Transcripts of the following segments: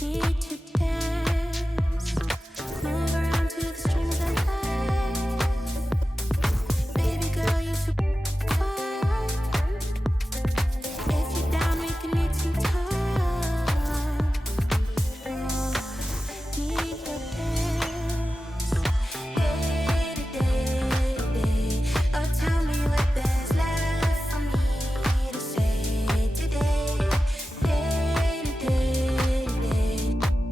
Need to dance, move around to the strings I play. Baby girl, you so fine. If you're down, we can need some time. Oh, need your dance. Day to day to day. Oh, tell me what there's left for me to say today. Day to day to day.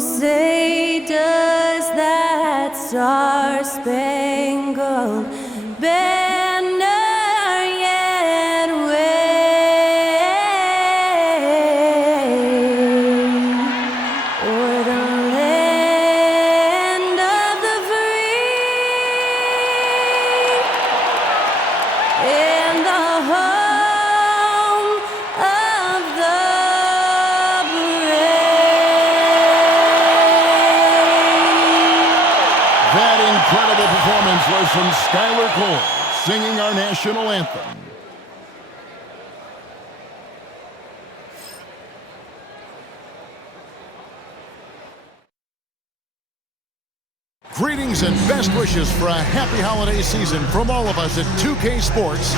say, does that star-spangled banner yet wave o'er the land of the free and the home of the brave? That incredible performance was from Skylar Cole, singing our national anthem. Greetings and best wishes for a happy holiday season from all of us at 2K Sports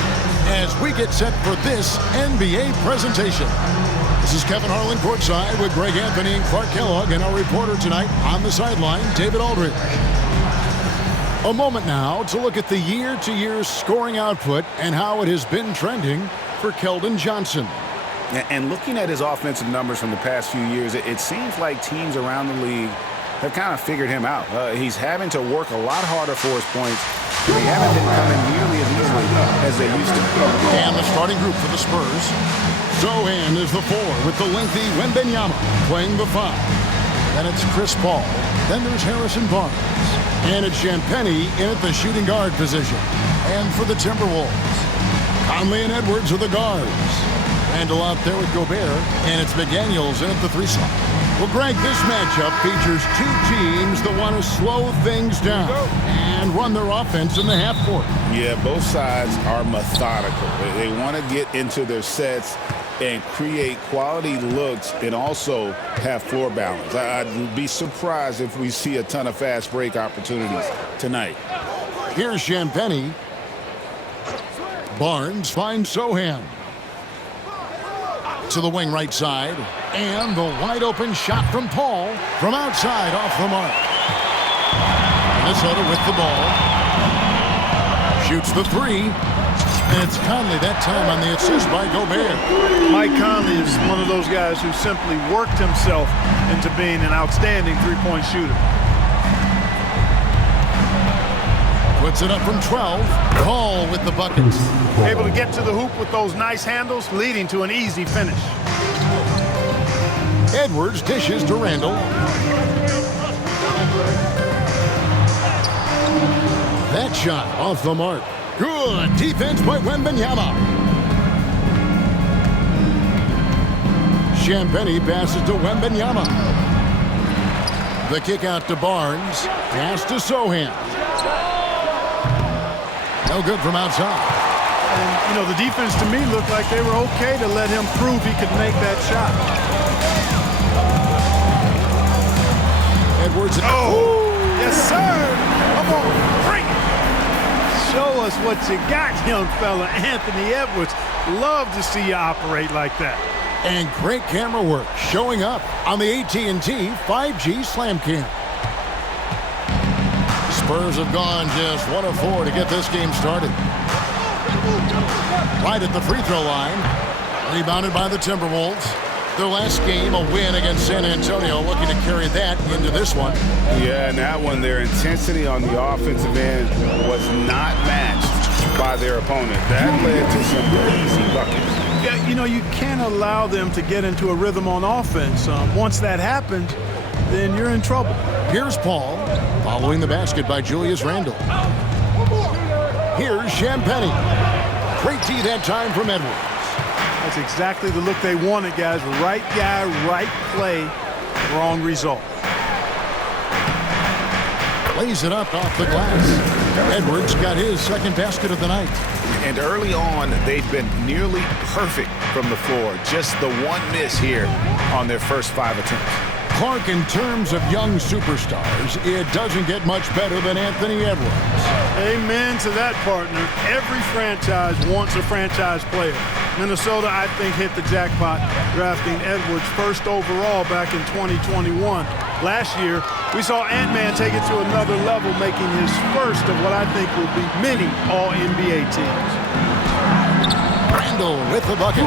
as we get set for this NBA presentation. This is Kevin Harlan courtside with Greg Anthony and Clark Kellogg, and our reporter tonight on the sideline, David Aldridge. A moment now to look at the year-to-year scoring output and how it has been trending for Keldon Johnson. And looking at his offensive numbers from the past few years, it seems like teams around the league have kind of figured him out. He's having to work a lot harder for his points. They haven't been coming nearly as easily as they used to. And the starting group for the Spurs. Sochan is the 4 with the lengthy Wembanyama playing the 5. Then it's Chris Paul. Then there's Harrison Barnes. And it's Champagnie in at the shooting guard position. And for the Timberwolves, Conley and Edwards are the guards. Randle out there with Gobert. And it's McDaniels in at the 3 slot. Well, Greg, this matchup features two teams that want to slow things down and run their offense in the half court. Yeah, both sides are methodical. They want to get into their sets and create quality looks and also have floor balance. I'd be surprised if we see a ton of fast break opportunities tonight. Here's Champagnie. Barnes finds Sochan. To the wing right side. And the wide open shot from Paul from outside off the mark. Minnesota with the ball. Shoots the 3. And it's Conley that time on the assist by Gobert. Mike Conley is one of those guys who simply worked himself into being an outstanding three-point shooter. Puts it up from 12. Paul with the buckets. Able to get to the hoop with those nice handles, leading to an easy finish. Edwards dishes to Randle. That shot off the mark. Good defense by Wembanyama. Champagnie passes to Wembanyama. The kick out to Barnes. Pass to Sochan. No good from outside. And, you know, the defense to me looked like they were okay to let him prove he could make that shot. Edwards. Oh, yes, sir. Come on, bring it. Show us what you got, young fella. Anthony Edwards. Love to see you operate like that. And great camera work showing up on the AT&T 5G Slam Cam. Spurs have gone just 1 of 4 to get this game started. Right at the free throw line. Rebounded by the Timberwolves. Their last game, a win against San Antonio, looking to carry that into this one. Yeah, and that one, their intensity on the offensive end was not matched by their opponent. That led to some easy buckets. Yeah, you know, you can't allow them to get into a rhythm on offense. Once that happens, then you're in trouble. Here's Paul, following the basket by Julius Randle. Here's Champagnie. Great tee that time from Edwards. That's exactly the look they wanted, guys. Right guy, right play, wrong result. Lays it up off the glass. Edwards got his second basket of the night. And early on, they've been nearly perfect from the floor. Just the one miss here on their first 5 attempts. Clark, in terms of young superstars, it doesn't get much better than Anthony Edwards. Amen to that, partner. Every franchise wants a franchise player. Minnesota, I think, hit the jackpot drafting Edwards first overall back in 2021. Last year, we saw Ant-Man take it to another level, making his first of what I think will be many All-NBA teams. Randle with the bucket.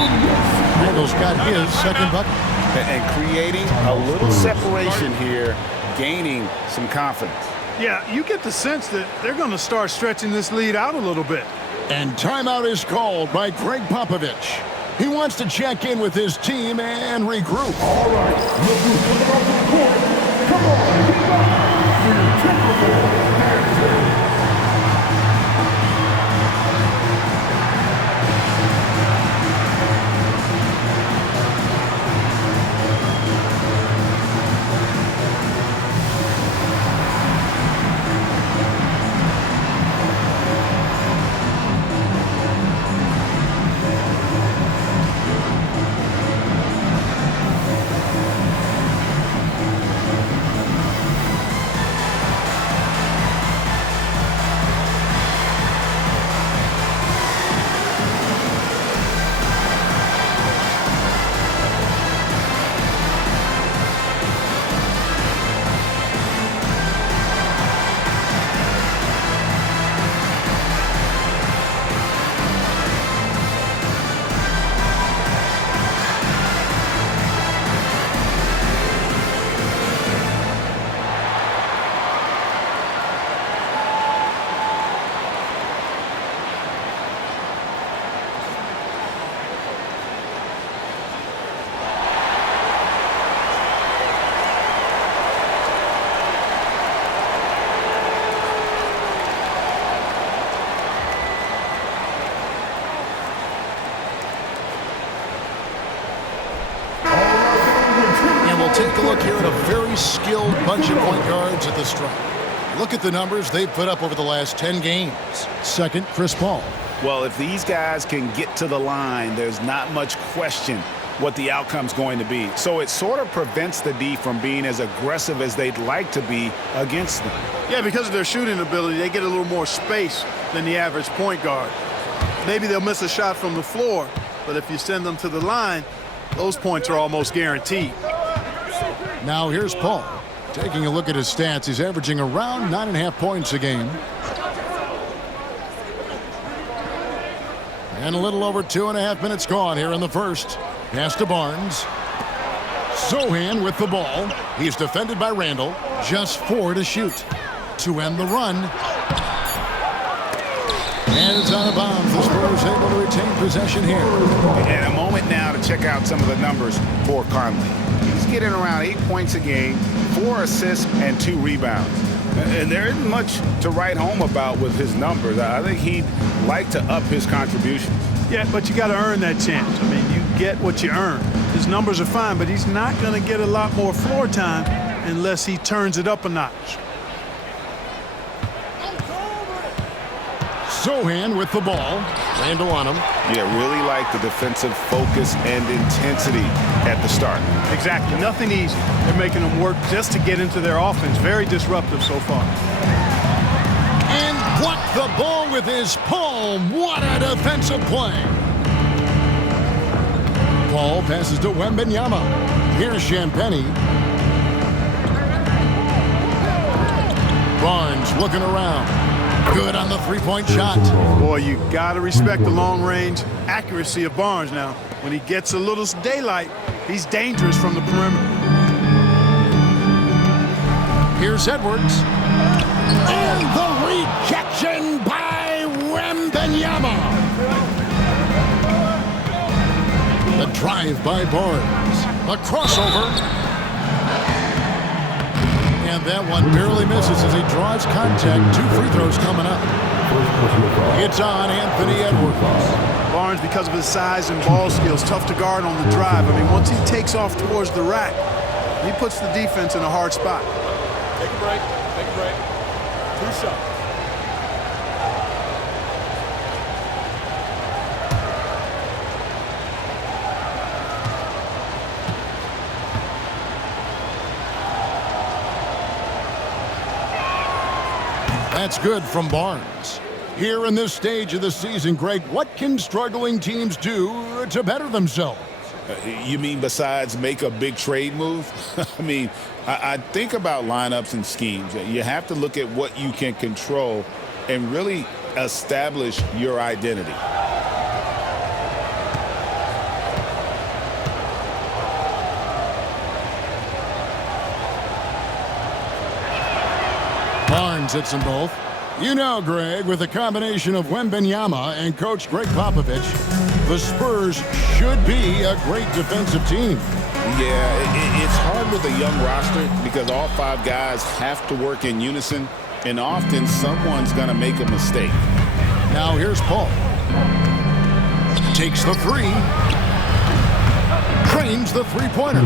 Randle's got his second bucket. and creating a little separation here, gaining some confidence. Yeah, you get the sense that they're going to start stretching this lead out a little bit. And timeout is called by Greg Popovich. He wants to check in with his team and regroup. All right, look who's coming off the court. Come on, keep up for your Timberwolves dancers. Take a look here at a very skilled bunch of point guards at the stripe. Look at the numbers they've put up over the last 10 games. Second, Chris Paul. Well, if these guys can get to the line, there's not much question what the outcome's going to be. So it sort of prevents the D from being as aggressive as they'd like to be against them. Yeah, because of their shooting ability, they get a little more space than the average point guard. Maybe they'll miss a shot from the floor, but if you send them to the line, those points are almost guaranteed. Now here's Paul. Taking a look at his stats, he's averaging around 9.5 points a game. And a little over 2.5 minutes gone here in the first. Pass to Barnes. Sochan with the ball. He's defended by Randle. Just 4 to shoot. To end the run. And it's out of bounds. The Spurs able to retain possession here. And a moment now to check out some of the numbers for Conley. He's getting around 8 points a game, 4 assists, and 2 rebounds. And there isn't much to write home about with his numbers. I think he'd like to up his contributions. Yeah, but you got to earn that chance. I mean, you get what you earn. His numbers are fine, but he's not going to get a lot more floor time unless he turns it up a notch. Sochan with the ball. Randle on him. Yeah, really like the defensive focus and intensity at the start. Exactly. Nothing easy. They're making them work just to get into their offense. Very disruptive so far. And blocked the ball with his palm. What a defensive play. Ball passes to Wembanyama. Here's Champagnie. Barnes looking around. Good on the three-point shot. Boy, you got to respect the long-range accuracy of Barnes now. When he gets a little daylight, he's dangerous from the perimeter. Here's Edwards. And the rejection by Wembanyama. The drive by Barnes. A crossover. And that one barely misses as he draws contact. 2 free throws coming up. It's on Anthony Edwards. Barnes, because of his size and ball skills, tough to guard on the drive. I mean, once he takes off towards the rack, he puts the defense in a hard spot. Take a break. Take a break. 2 shots. That's good from Barnes. Here in this stage of the season, Greg, what can struggling teams do to better themselves? You mean besides make a big trade move? I mean, I think about lineups and schemes. You have to look at what you can control and really establish your identity. Barnes hits them both. You know, Greg, with a combination of Wembanyama and Coach Greg Popovich, the Spurs should be a great defensive team. Yeah, it's hard with a young roster because all 5 guys have to work in unison, and often someone's going to make a mistake. Now here's Paul. Takes the 3. Trains the three-pointer.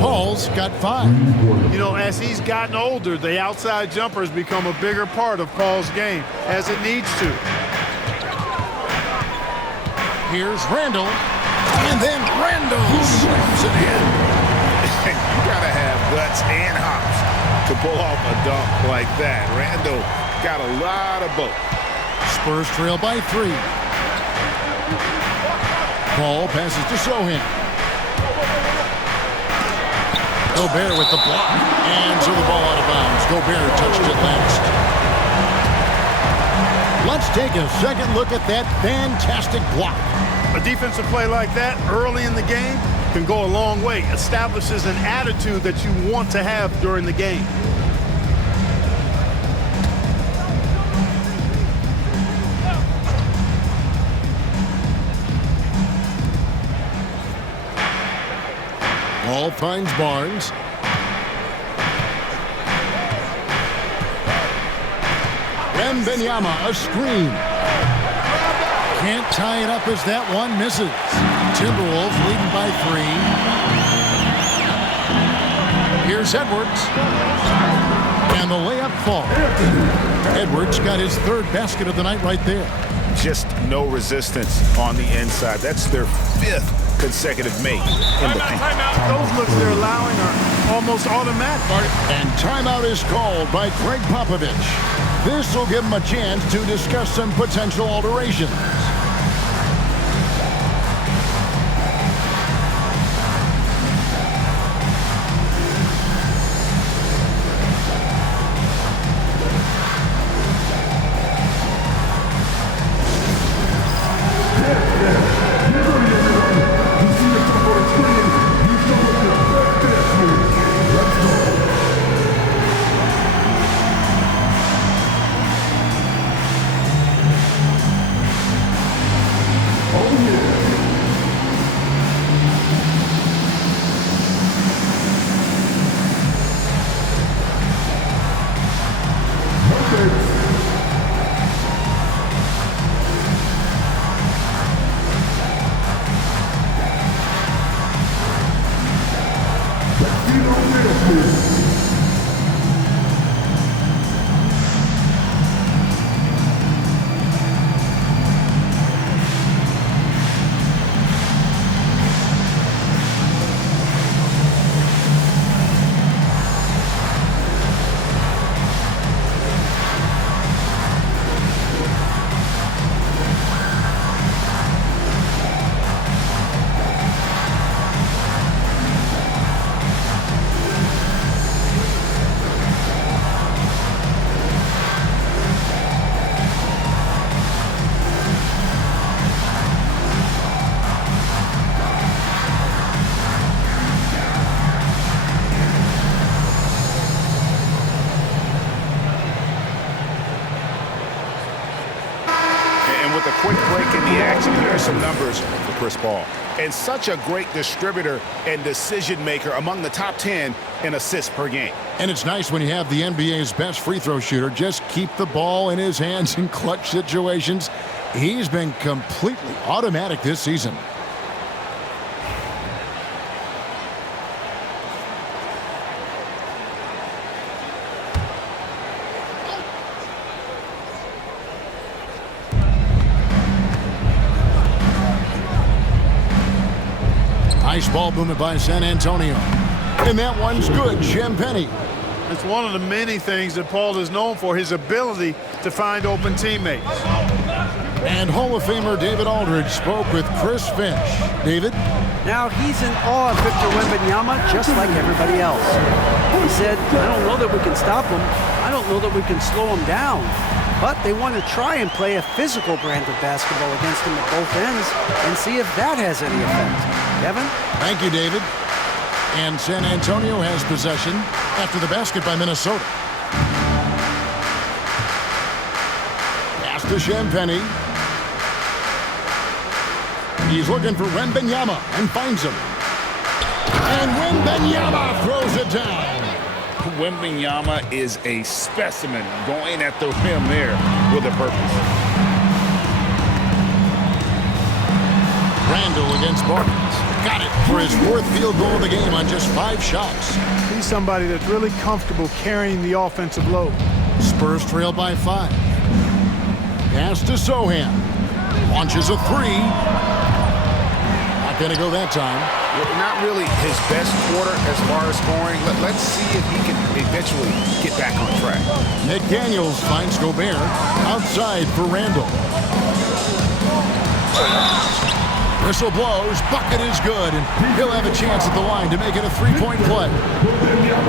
Paul's got 5. You know, as he's gotten older, the outside jumper has become a bigger part of Paul's game, as it needs to. Here's Randle. And then Randle slams it in. You got to have guts and hops to pull off a dunk like that. Randle got a lot of both. Spurs trail by 3. Paul passes to Sochan. Gobert with the block. And so the ball out of bounds. Gobert touched it last. Let's take a second look at that fantastic block. A defensive play like that early in the game can go a long way. Establishes an attitude that you want to have during the game. Ball finds Barnes. Wembanyama, a screen. Can't tie it up as that one misses. Timberwolves leading by 3. Here's Edwards. And the layup falls. Edwards got his 3rd basket of the night right there. Just no resistance on the inside. That's their 5th consecutive make in the paint. Those looks they're allowing are almost automatic. And timeout is called by Greg Popovich. This will give him a chance to discuss some potential alterations. With a quick break in the action, here are some numbers for Chris Paul. And such a great distributor and decision maker among the top 10 in assists per game. And it's nice when you have the NBA's best free throw shooter just keep the ball in his hands in clutch situations. He's been completely automatic this season. Nice ball movement by San Antonio. And that one's good. Champagny. It's one of the many things that Paul is known for, his ability to find open teammates. And Hall of Famer David Aldridge spoke with Chris Finch. David? Now he's in awe of Victor Wembanyama just like everybody else. He said, I don't know that we can stop him. I don't know that we can slow him down. But they want to try and play a physical brand of basketball against him at both ends and see if that has any effect. Kevin? Thank you, David. And San Antonio has possession after the basket by Minnesota. to Champagny. He's looking for Wembanyama and finds him. And Wembanyama throws it down. Wembanyama is a specimen going at the rim there with a purpose. Randle against Barnes. Got it for his 4th field goal of the game on just 5 shots. He's somebody that's really comfortable carrying the offensive load. Spurs trail by 5. Pass to Sochan. Launches a 3. Not going to go that time. Not really his best quarter as far as scoring. Let's see if he can eventually get back on track. McDaniels finds Gobert outside for Randle. Whistle blows, bucket is good, and he'll have a chance at the line to make it a 3-point play.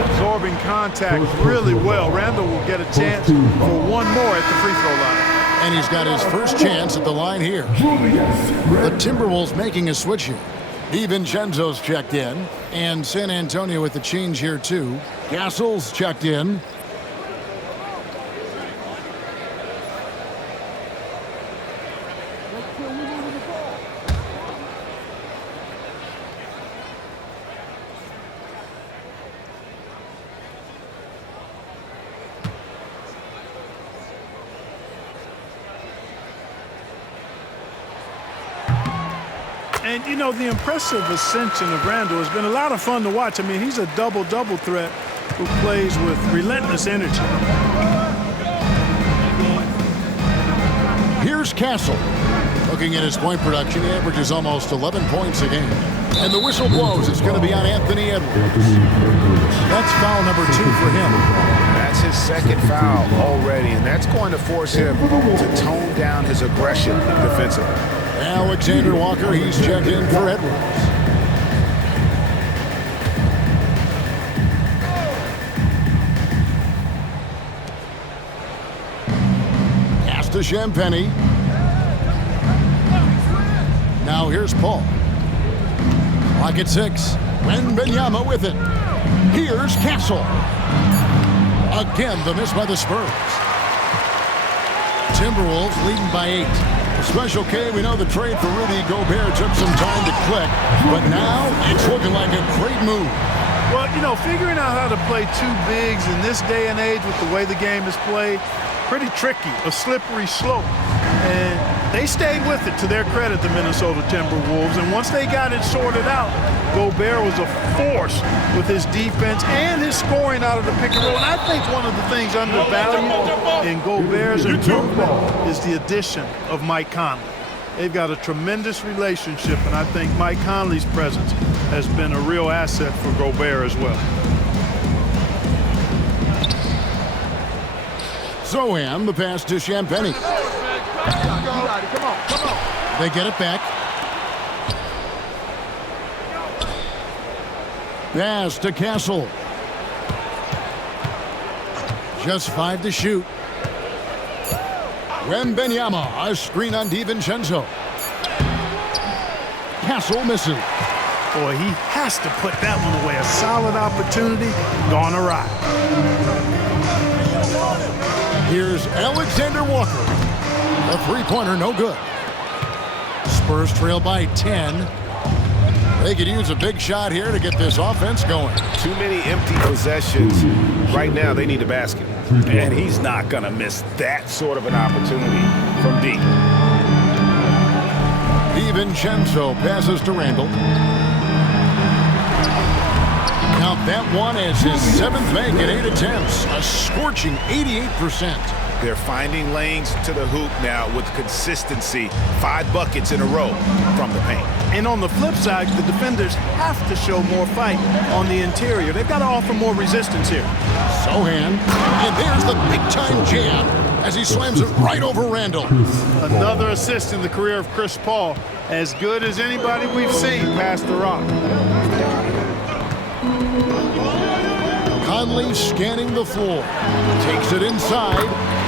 Absorbing contact really well. Randle will get a chance for one more at the free throw line. And he's got his first chance at the line here. The Timberwolves making a switch here. DiVincenzo's checked in, and San Antonio with the change here too. Castle's checked in. And, you know, the impressive ascension of Randle has been a lot of fun to watch. I mean, he's a double-double threat who plays with relentless energy. Here's Castle. Looking at his point production, he averages almost 11 points a game. And the whistle blows. It's going to be on Anthony Edwards. That's foul number 2 for him. That's his 2nd foul already, and that's going to force him to tone down his aggression defensively. Alexander Walker, he's checked in for Edwards. Pass to Champagny. Now here's Paul. Clock at 6. Wembanyama with it. Here's Castle. Again, the miss by the Spurs. Timberwolves leading by 8. Special K, we know the trade for Rudy Gobert took some time to click, but now it's looking like a great move. Well, you know, figuring out how to play 2 bigs in this day and age with the way the game is played, pretty tricky, a slippery slope. And they stayed with it, to their credit, the Minnesota Timberwolves. And once they got it sorted out, Gobert was a force with his defense and his scoring out of the pick and roll. And I think one of the things undervalued in Gobert's improvement is the addition of Mike Conley. They've got a tremendous relationship, and I think Mike Conley's presence has been a real asset for Gobert as well. Sochan, the pass to Champagny. They get it back. Pass to Castle. Just 5 to shoot. Wembanyama, a screen on DiVincenzo. Castle misses. Boy, he has to put that one away. A solid opportunity gone awry. Here's Alexander Walker. A 3-pointer, no good. Spurs trail by 10. They could use a big shot here to get this offense going. Too many empty possessions. Right now, they need a basket. And he's not going to miss that sort of an opportunity from deep. DiVincenzo passes to Randle. Count that one as his 7th make at 8 attempts. A scorching 88%. They're finding lanes to the hoop now with consistency. 5 buckets in a row from the paint. And on the flip side, the defenders have to show more fight on the interior. They've got to offer more resistance here. Sochan, and there's the big-time jam as he slams it right over Randle. Another assist in the career of Chris Paul. As good as anybody we've seen past the rock. Conley scanning the floor. Takes it inside.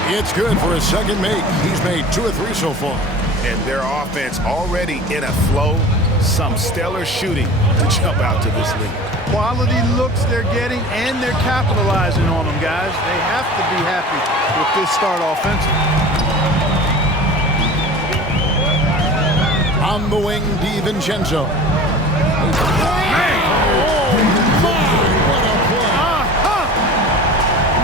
It's good for his 2nd make. He's made 2 or 3 so far. And their offense already in a flow. Some stellar shooting to jump out to this league. Quality looks they're getting, and they're capitalizing on them, guys. They have to be happy with this start offensively. On the wing, DiVincenzo.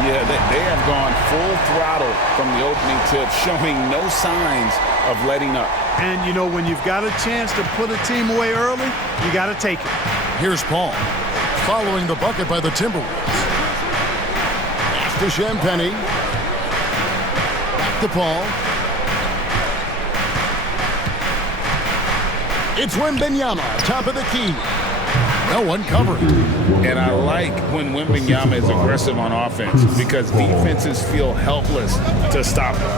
Yeah, they have gone full throttle from the opening tip, showing no signs of letting up. And, you know, when you've got a chance to put a team away early, you got to take it. Here's Paul, following the bucket by the Timberwolves. Pass to Champagnie. Back to Paul. It's Wembanyama, top of the key. No one covering. And I like when Wembanyama is aggressive on offense because defenses feel helpless to stop him.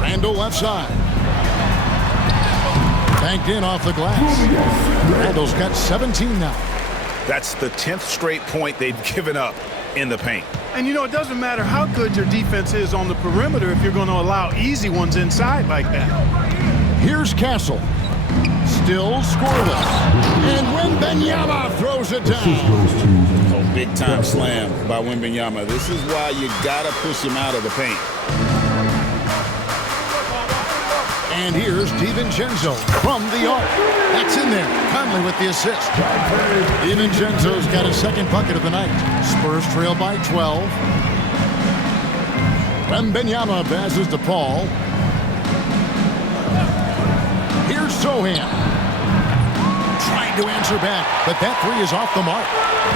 Randle left side. Banked in off the glass. Randle's got 17 now. That's the 10th straight point they've given up in the paint. And, you know, it doesn't matter how good your defense is on the perimeter if you're going to allow easy ones inside like that. Here's Castle. Still scoreless. And Wembanyama throws it down. Oh, big time slam by Wembanyama. This is why you got to push him out of the paint. And here's DiVincenzo from the arc. That's in there. Conley with the assist. DiVincenzo's got a second bucket of the night. Spurs trail by 12. Wembanyama passes to Paul. Here's Sochan. Trying to answer back, but that three is off the mark.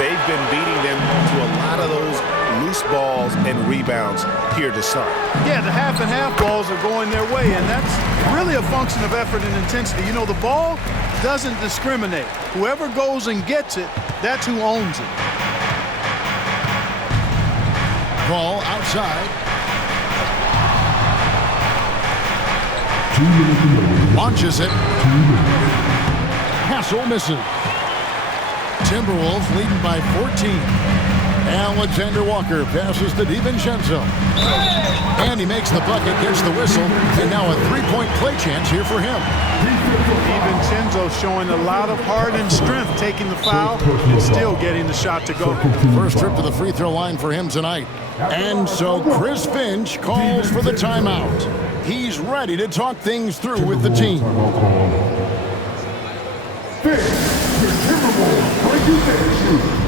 They've been beating them to a lot of those loose balls and rebounds here to start. Yeah, the half and half balls are going their way, and that's really a function of effort and intensity. You know, the ball doesn't discriminate. Whoever goes and gets it, that's who owns it. Ball outside. Launches it. Castle misses. Timberwolves leading by 14. Alexander Walker passes to DiVincenzo. And he makes the bucket, gets the whistle, and now a three-point play chance here for him. DiVincenzo showing a lot of heart and strength, taking the foul and still getting the shot to go. First trip to the free throw line for him tonight. And so Chris Finch calls for the timeout. He's ready to talk things through with the team. Finch, the Timberwolves going to bench you.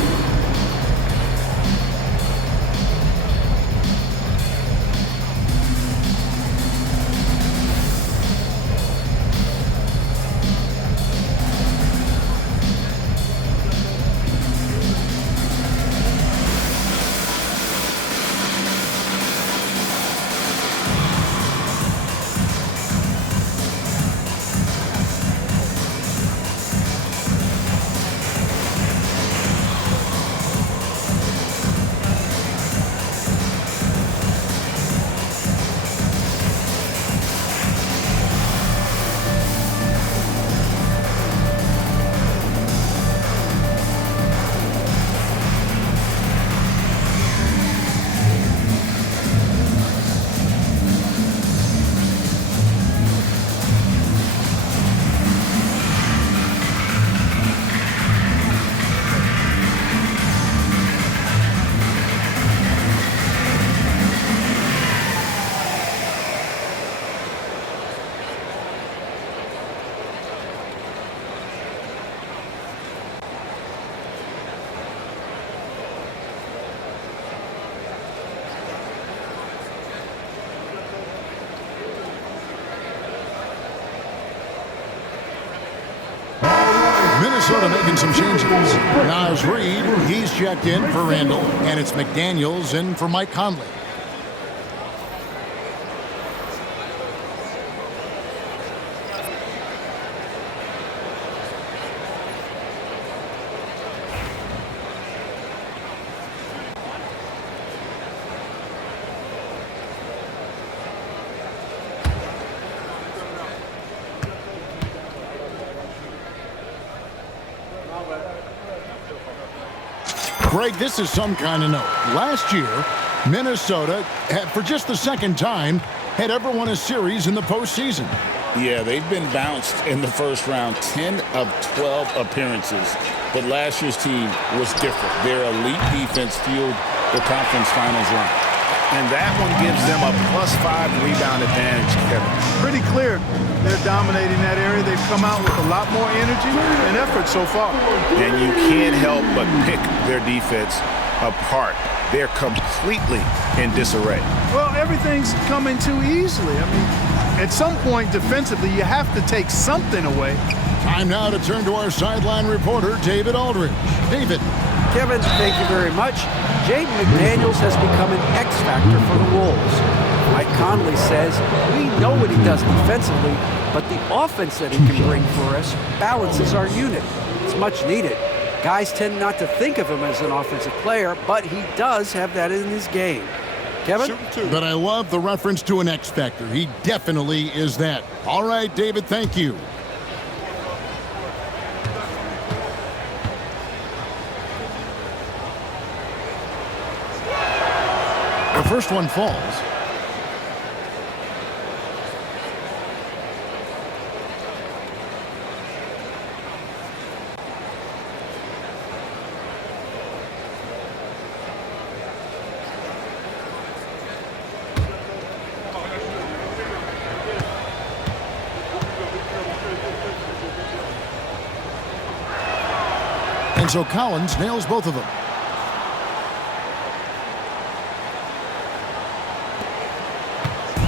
Minnesota making some changes. Naz Reid, he's checked in for Randle, and it's McDaniels in for Mike Conley. Greg, this is some kind of note. Last year, Minnesota, had, for just the second time, had ever won a series in the postseason. Yeah, they've been bounced in the first round, 10 of 12 appearances. But last year's team was different. Their elite defense fueled the conference finals run. And that one gives them a +5 rebound advantage, Kevin. Pretty clear they're dominating that area. They've come out with a lot more energy and effort so far. And you can't help but pick their defense apart. They're completely in disarray. Well, everything's coming too easily. I mean, at some point defensively, you have to take something away. Time now to turn to our sideline reporter, David Aldridge. David. Kevin, thank you very much. Jaden McDaniels has become an X factor for the Wolves. Mike Conley says, we know what he does defensively, but the offense that he can bring for us balances our unit. It's much needed. Guys tend not to think of him as an offensive player, but he does have that in his game. Kevin? But I love the reference to an X factor. He definitely is that. All right, David, thank you. The first one falls. And so Collins nails both of them.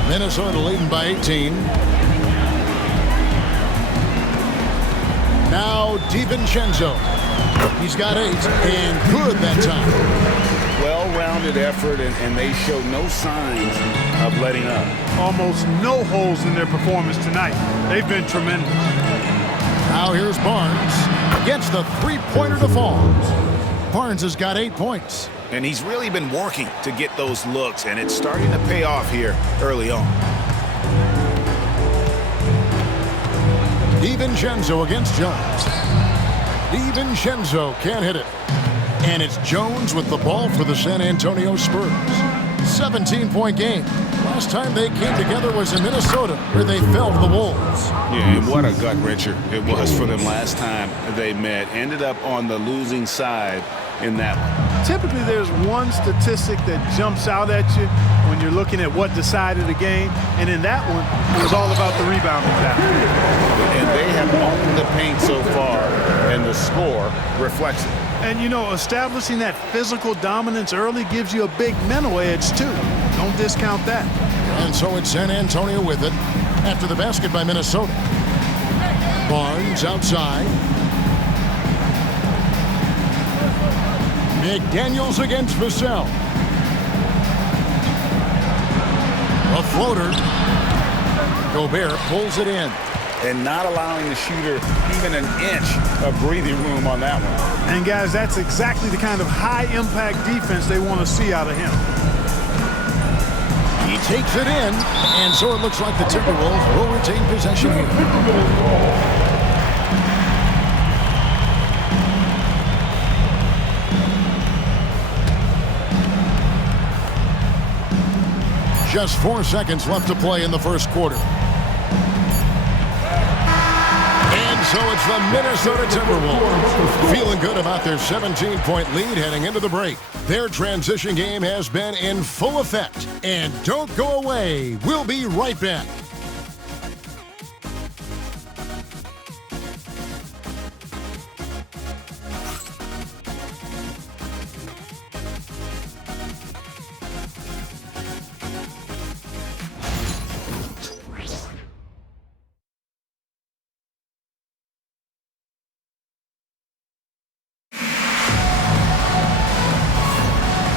Minnesota leading by 18. Now DiVincenzo. He's got 8 and good that time. Well-rounded effort, and they show no signs of letting up. Almost no holes in their performance tonight. They've been tremendous. Now here's Barnes. Gets the three-pointer to fall. Barnes has got 8 points. And he's really been working to get those looks, and it's starting to pay off here early on. DiVincenzo against Jones. DiVincenzo can't hit it. And it's Jones with the ball for the San Antonio Spurs. 17-point game. Last time they came together was in Minnesota, where they fell to the Wolves. Yeah, and what a gut-wrencher it was for them last time they met. Ended up on the losing side in that one. Typically, there's one statistic that jumps out at you when you're looking at what decided the game. And in that one, it was all about the rebounding battle. And they have owned the paint so far, and the score reflects it. And, you know, establishing that physical dominance early gives you a big mental edge, too. Don't discount that. And so it's San Antonio with it after the basket by Minnesota. Barnes outside. McDaniels against Vassell. A floater. Gobert pulls it in. And not allowing the shooter even an inch of breathing room on that one. And, guys, that's exactly the kind of high-impact defense they want to see out of him. He takes it in, and so it looks like the Timberwolves will retain possession here. Just 4 seconds left to play in the first quarter. And so it's the Minnesota Timberwolves feeling good about their 17-point lead heading into the break. Their transition game has been in full effect. And don't go away. We'll be right back.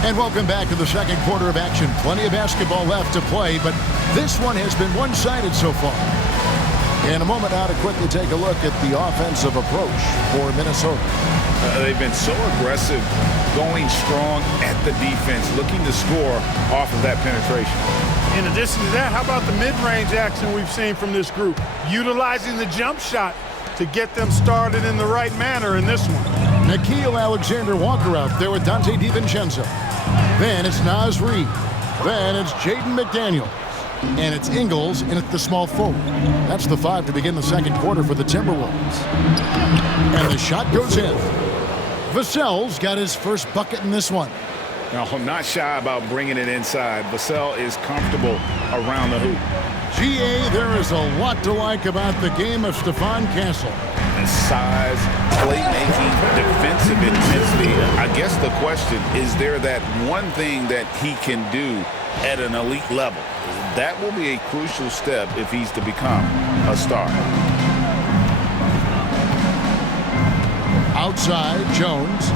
And welcome back to the second quarter of action. Plenty of basketball left to play, but this one has been one-sided so far. In a moment now to quickly take a look at the offensive approach for Minnesota. They've been so aggressive, going strong at the defense, looking to score off of that penetration. In addition to that, how about the mid-range action we've seen from this group? Utilizing the jump shot to get them started in the right manner in this one. Nickeil Alexander-Walker out there with Dante DiVincenzo. Then it's Naz Reid. Then it's Jaden McDaniels. And it's Ingles in at the small forward. That's the 5 to begin the second quarter for the Timberwolves. And the shot goes in. Vassell's got his first bucket in this one. Now, I'm not shy about bringing it inside. Vassell is comfortable around the hoop. GA, there is a lot to like about the game of Stephon Castle. The size, playmaking, defensive intensity. I guess the question, is there that one thing that he can do at an elite level? That will be a crucial step if he's to become a star. Outside, Jones.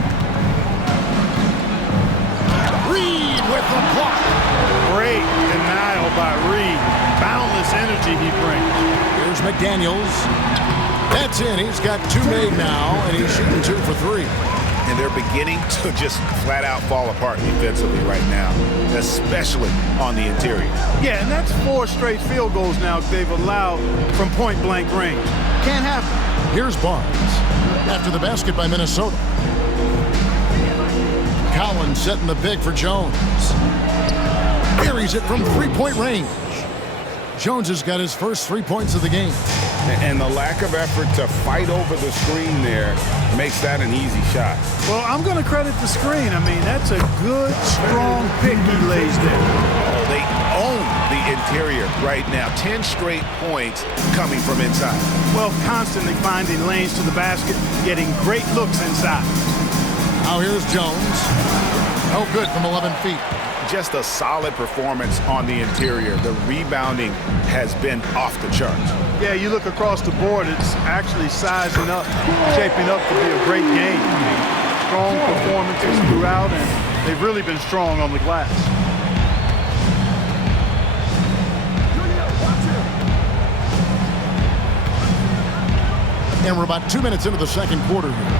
Reed with the block. Great denial by Reed. Boundless energy he brings. Here's McDaniels. That's in. He's got 2 made now, and he's shooting 2 for 3. And they're beginning to just flat out fall apart defensively right now, especially on the interior. Yeah, and that's 4 straight field goals now they've allowed from point-blank range. Can't happen. Here's Barnes. After the basket by Minnesota. Collins setting the pick for Jones. Buries it from 3-point range. Jones has got his first 3 points of the game. And the lack of effort to fight over the screen there makes that an easy shot. Well, I'm going to credit the screen. I mean, that's a good, strong pick he lays there. Oh, they own the interior right now. 10 straight points coming from inside. Well, constantly finding lanes to the basket, getting great looks inside. Now here's Jones. No good from 11 feet. Just a solid performance on the interior. The rebounding has been off the charts. Yeah, you look across the board, it's actually sizing up, shaping up to be a great game. Strong performances throughout, and they've really been strong on the glass. And we're about 2 minutes into the second quarter here.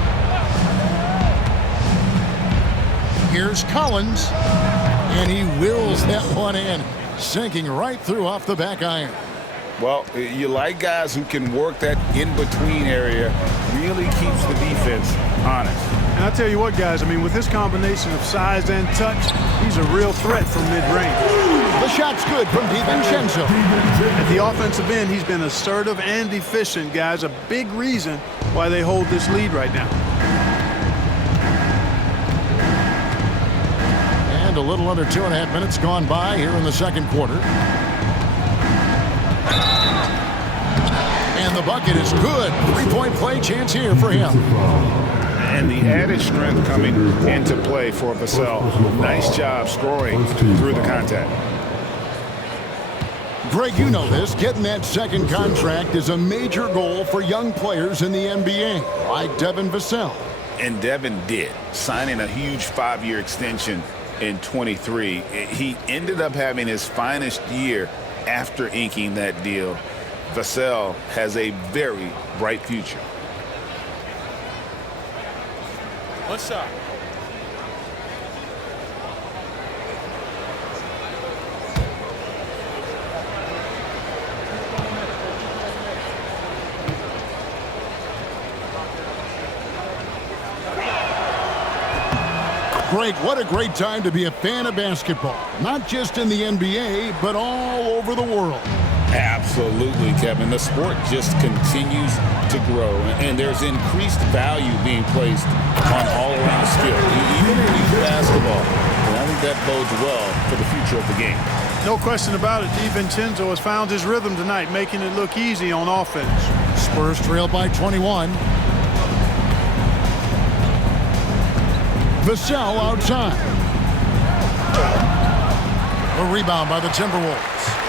Here's Collins, and he wills that one in, sinking right through off the back iron. Well, you like guys who can work that in-between area, really keeps the defense honest. And I tell you what, guys, I mean, with his combination of size and touch, he's a real threat from mid-range. The shot's good from DiVincenzo. At the offensive end, he's been assertive and efficient, guys. A big reason why they hold this lead right now. And a little under 2.5 minutes gone by here in the second quarter. And the bucket is good. 3-point play chance here for him. And the added strength coming into play for Vassell. Nice job scoring through the contact. Greg, you know this. Getting that second contract is a major goal for young players in the NBA, like Devin Vassell. And Devin did, signing a huge 5-year extension in 23. He ended up having his finest year after inking that deal. Vassell has a very bright future. One shot. Greg, what a great time to be a fan of basketball. Not just in the NBA, but all over the world. Absolutely, Kevin. The sport just continues to grow, and there's increased value being placed on all-around skill, even in youth basketball. And I think that bodes well for the future of the game. No question about it. DiVincenzo has found his rhythm tonight, making it look easy on offense. Spurs trail by 21. Vassell outside. A rebound by the Timberwolves.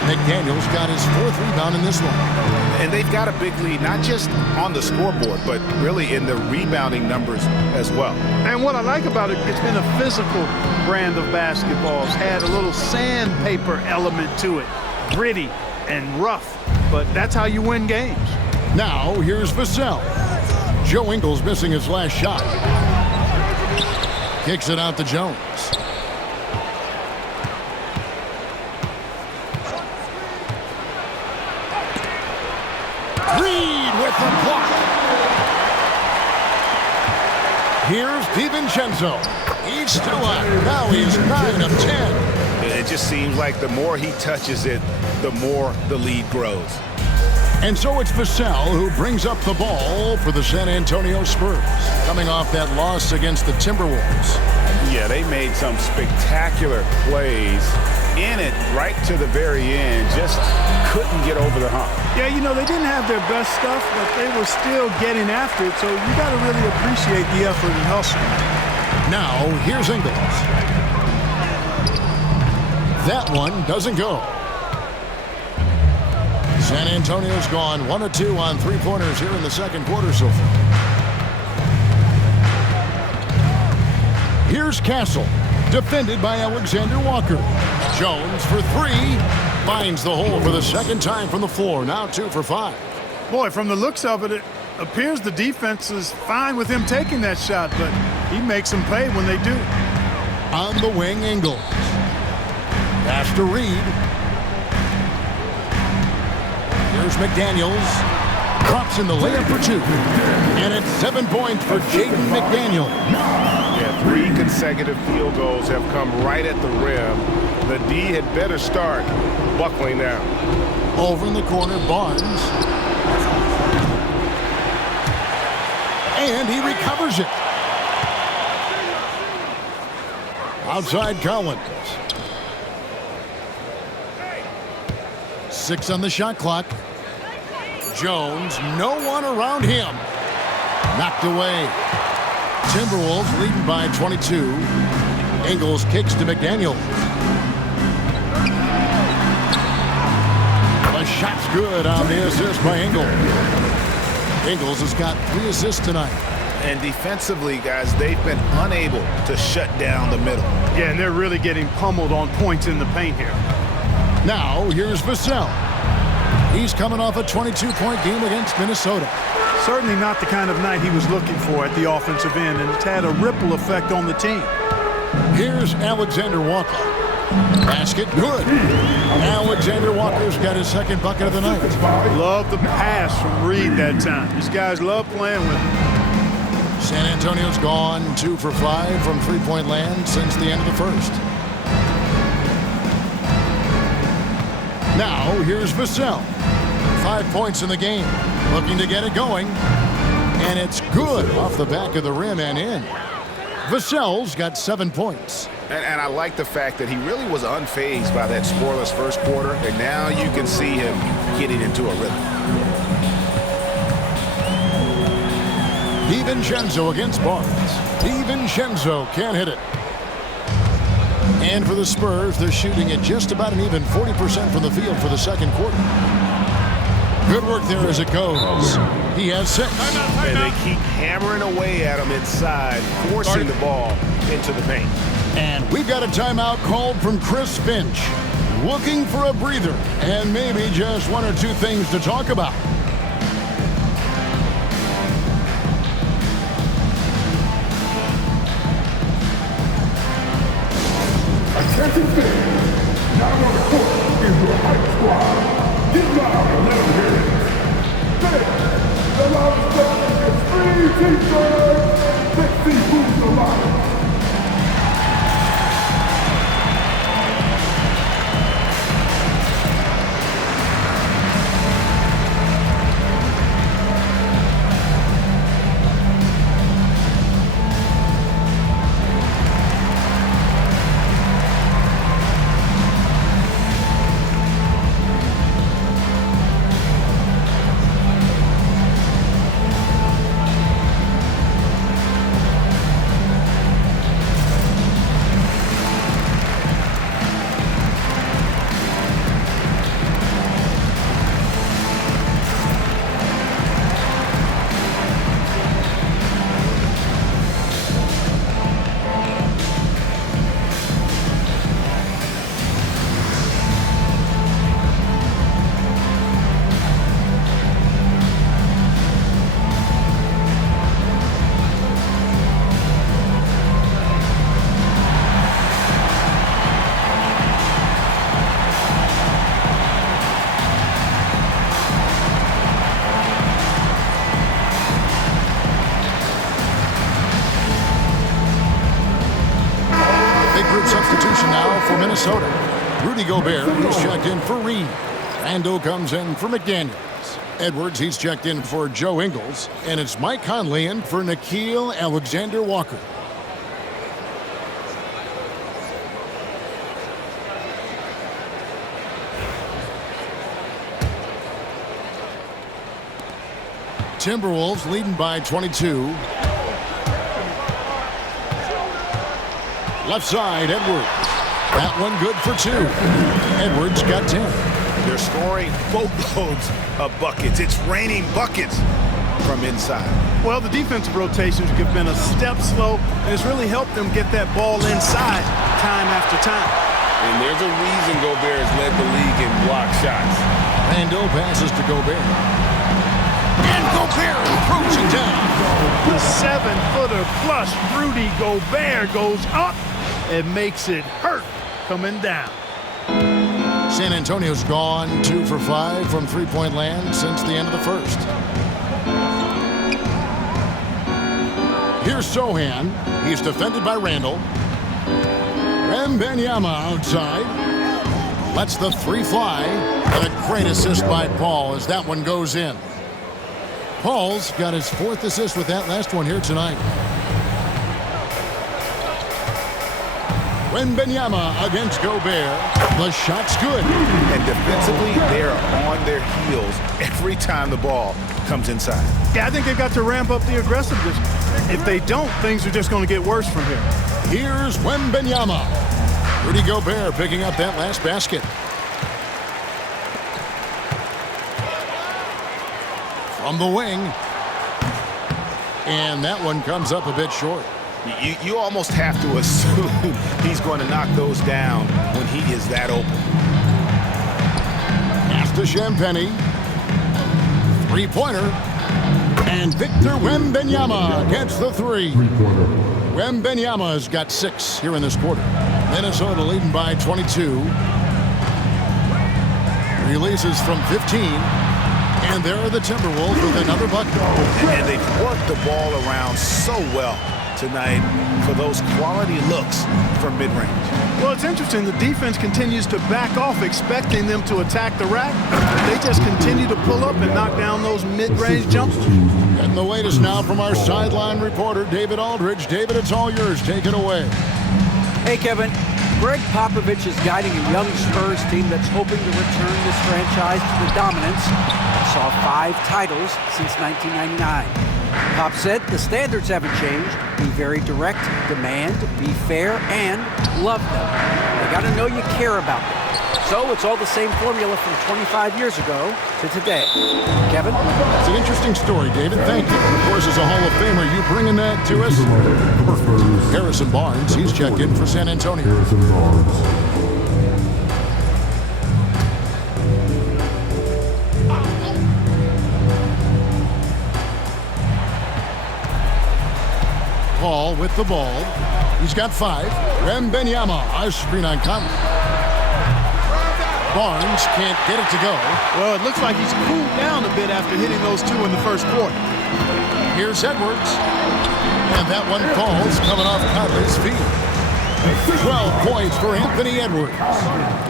McDaniels got his 4th rebound in this one. And they've got a big lead, not just on the scoreboard, but really in the rebounding numbers as well. And what I like about it, it's been a physical brand of basketball. It's had a little sandpaper element to it. Gritty and rough, but that's how you win games. Now, here's Vassell. Joe Ingles missing his last shot. Kicks it out to Jones. Reed with the block. Here's DiVincenzo. He's still up. Now he's 9 of 10. It just seems like the more he touches it, the more the lead grows. And so it's Vassell who brings up the ball for the San Antonio Spurs, coming off that loss against the Timberwolves. Yeah, they made some spectacular plays in it right to the very end. Just couldn't get over the hump. Yeah, you know, they didn't have their best stuff, but they were still getting after it, so you got to really appreciate the effort and hustle. Now, here's Ingles. That one doesn't go. San Antonio's gone 1 of 2 on three-pointers here in the second quarter so far. Here's Castle, defended by Alexander Walker. Jones for 3, finds the hole for the second time from the floor, now 2 for 5. Boy, from the looks of it, it appears the defense is fine with him taking that shot, but he makes them pay when they do. On the wing, Ingles. Pass to Reed. Here's McDaniels. Drops in the layup for 2. And it's 7 points for Jaden McDaniels. Yeah, 3 consecutive field goals have come right at the rim. The D had better start buckling down. Over in the corner, Barnes. And he recovers it. Outside Collins. 6 on the shot clock. Jones, no one around him. Knocked away. Timberwolves leading by 22. Ingles kicks to McDaniel. The shot's good on the assist by Ingles. Ingles has got 3 assists tonight. And defensively, guys, they've been unable to shut down the middle. Yeah, and they're really getting pummeled on points in the paint here. Now, here's Vassell. He's coming off a 22-point game against Minnesota. Certainly not the kind of night he was looking for at the offensive end, and it's had a ripple effect on the team. Here's Alexander Walker. Basket good. Alexander Walker's got his second bucket of the night. Love the pass from Reed that time. These guys love playing with him. San Antonio's gone 2 for 5 from three-point land since the end of the first. Now, here's Vassell. 5 points in the game. Looking to get it going. And it's good off the back of the rim and in. Vassell's got 7 points. And I like the fact that he really was unfazed by that scoreless first quarter. And now you can see him getting into a rhythm. DiVincenzo against Barnes. DiVincenzo can't hit it. And for the Spurs, they're shooting at just about an even 40% from the field for the second quarter. Good work there as it goes. He has 6. And they keep hammering away at him inside, forcing the ball into the paint. And we've got a timeout called from Chris Finch. Looking for a breather and maybe just 1 or 2 things to talk about. Attention fans, now on the court is your hype squad. Get loud and let them hear it. Fans, the loudest song is 3 T-shirts. Let's see who's the loudest. Substitution now for Minnesota. Rudy Gobert is checked in for Reed. Randle comes in for McDaniels. Edwards, he's checked in for Joe Ingles. And it's Mike Conley in for Nickeil Alexander-Walker. Timberwolves leading by 22. Left side, Edwards. That one good for 2. Edwards got 10. They're scoring boatloads of buckets. It's raining buckets from inside. Well, the defensive rotations have been a step slow, and it's really helped them get that ball inside time after time. And there's a reason Gobert has led the league in block shots. Randle passes to Gobert. And Gobert approaching down. The 7-footer plus Rudy Gobert goes up and makes it hurt coming down. San Antonio's gone 2 for 5 from three-point land since the end of the first. Here's Sochan. He's defended by Randle. Wembanyama outside. Lets the 3 fly. And a great assist by Paul as that one goes in. Paul's got his 4th assist with that last one here tonight. Wembanyama against Gobert. The shot's good. And defensively, they're on their heels every time the ball comes inside. Yeah, I think they've got to ramp up the aggressiveness. If they don't, things are just going to get worse from here. Here's Wembanyama. Rudy Gobert picking up that last basket. From the wing. And that one comes up a bit short. You almost have to assume he's going to knock those down when he is that open. Pass to Champagnie. 3-pointer. And Victor Wembanyama gets the 3. Wembanyama's got 6 here in this quarter. Minnesota leading by 22. Releases from 15. And there are the Timberwolves with another bucket. And they've worked the ball around so well tonight for those quality looks from mid-range. Well, it's interesting. The defense continues to back off, expecting them to attack the rack. They just continue to pull up and knock down those mid-range jumpers. And the latest now from our sideline reporter, David Aldridge. David, it's all yours. Take it away. Hey, Kevin. Greg Popovich is guiding a young Spurs team that's hoping to return this franchise to the dominance that saw 5 titles since 1999. Pop said the standards haven't changed. Be very direct, demand, be fair, and love them. They got to know you care about them. So it's all the same formula from 25 years ago to today. Kevin? It's an interesting story, David. Thank you. Of course, as a Hall of Famer, you bringing that to us? Harrison Barnes, he's checked in for San Antonio. Harrison Barnes. Paul with the ball. He's got 5. Wembanyama, a screen on Conley. Barnes can't get it to go. Well, it looks like he's cooled down a bit after hitting those 2 in the first quarter. Here's Edwards. And that one falls coming off Conley's feet. 12 points for Anthony Edwards.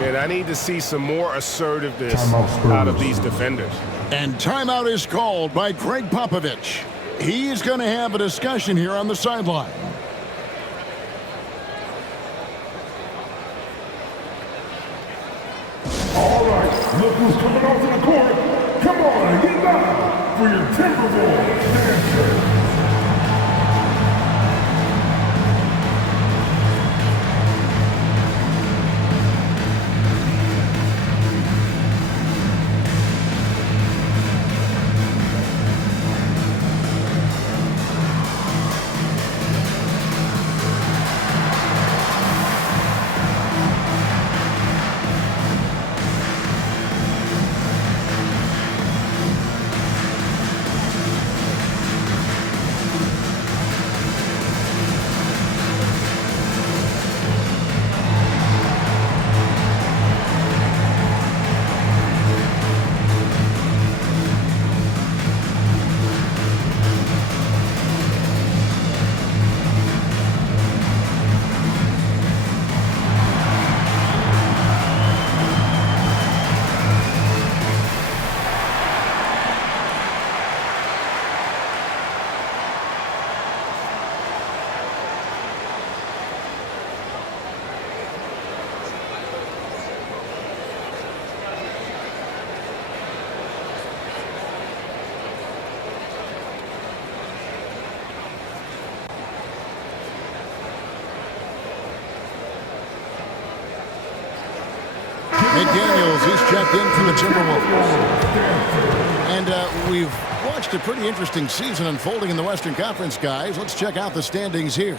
And I need to see some more assertiveness out of these defenders. And timeout is called by Greg Popovich. He's going to have a discussion here on the sideline. All right, look who's coming onto the court. Come on, get loud for your Timberwolves dancers. McDaniels, he's checked in for the Timberwolves. And we've watched a pretty interesting season unfolding in the Western Conference, guys. Let's check out the standings here.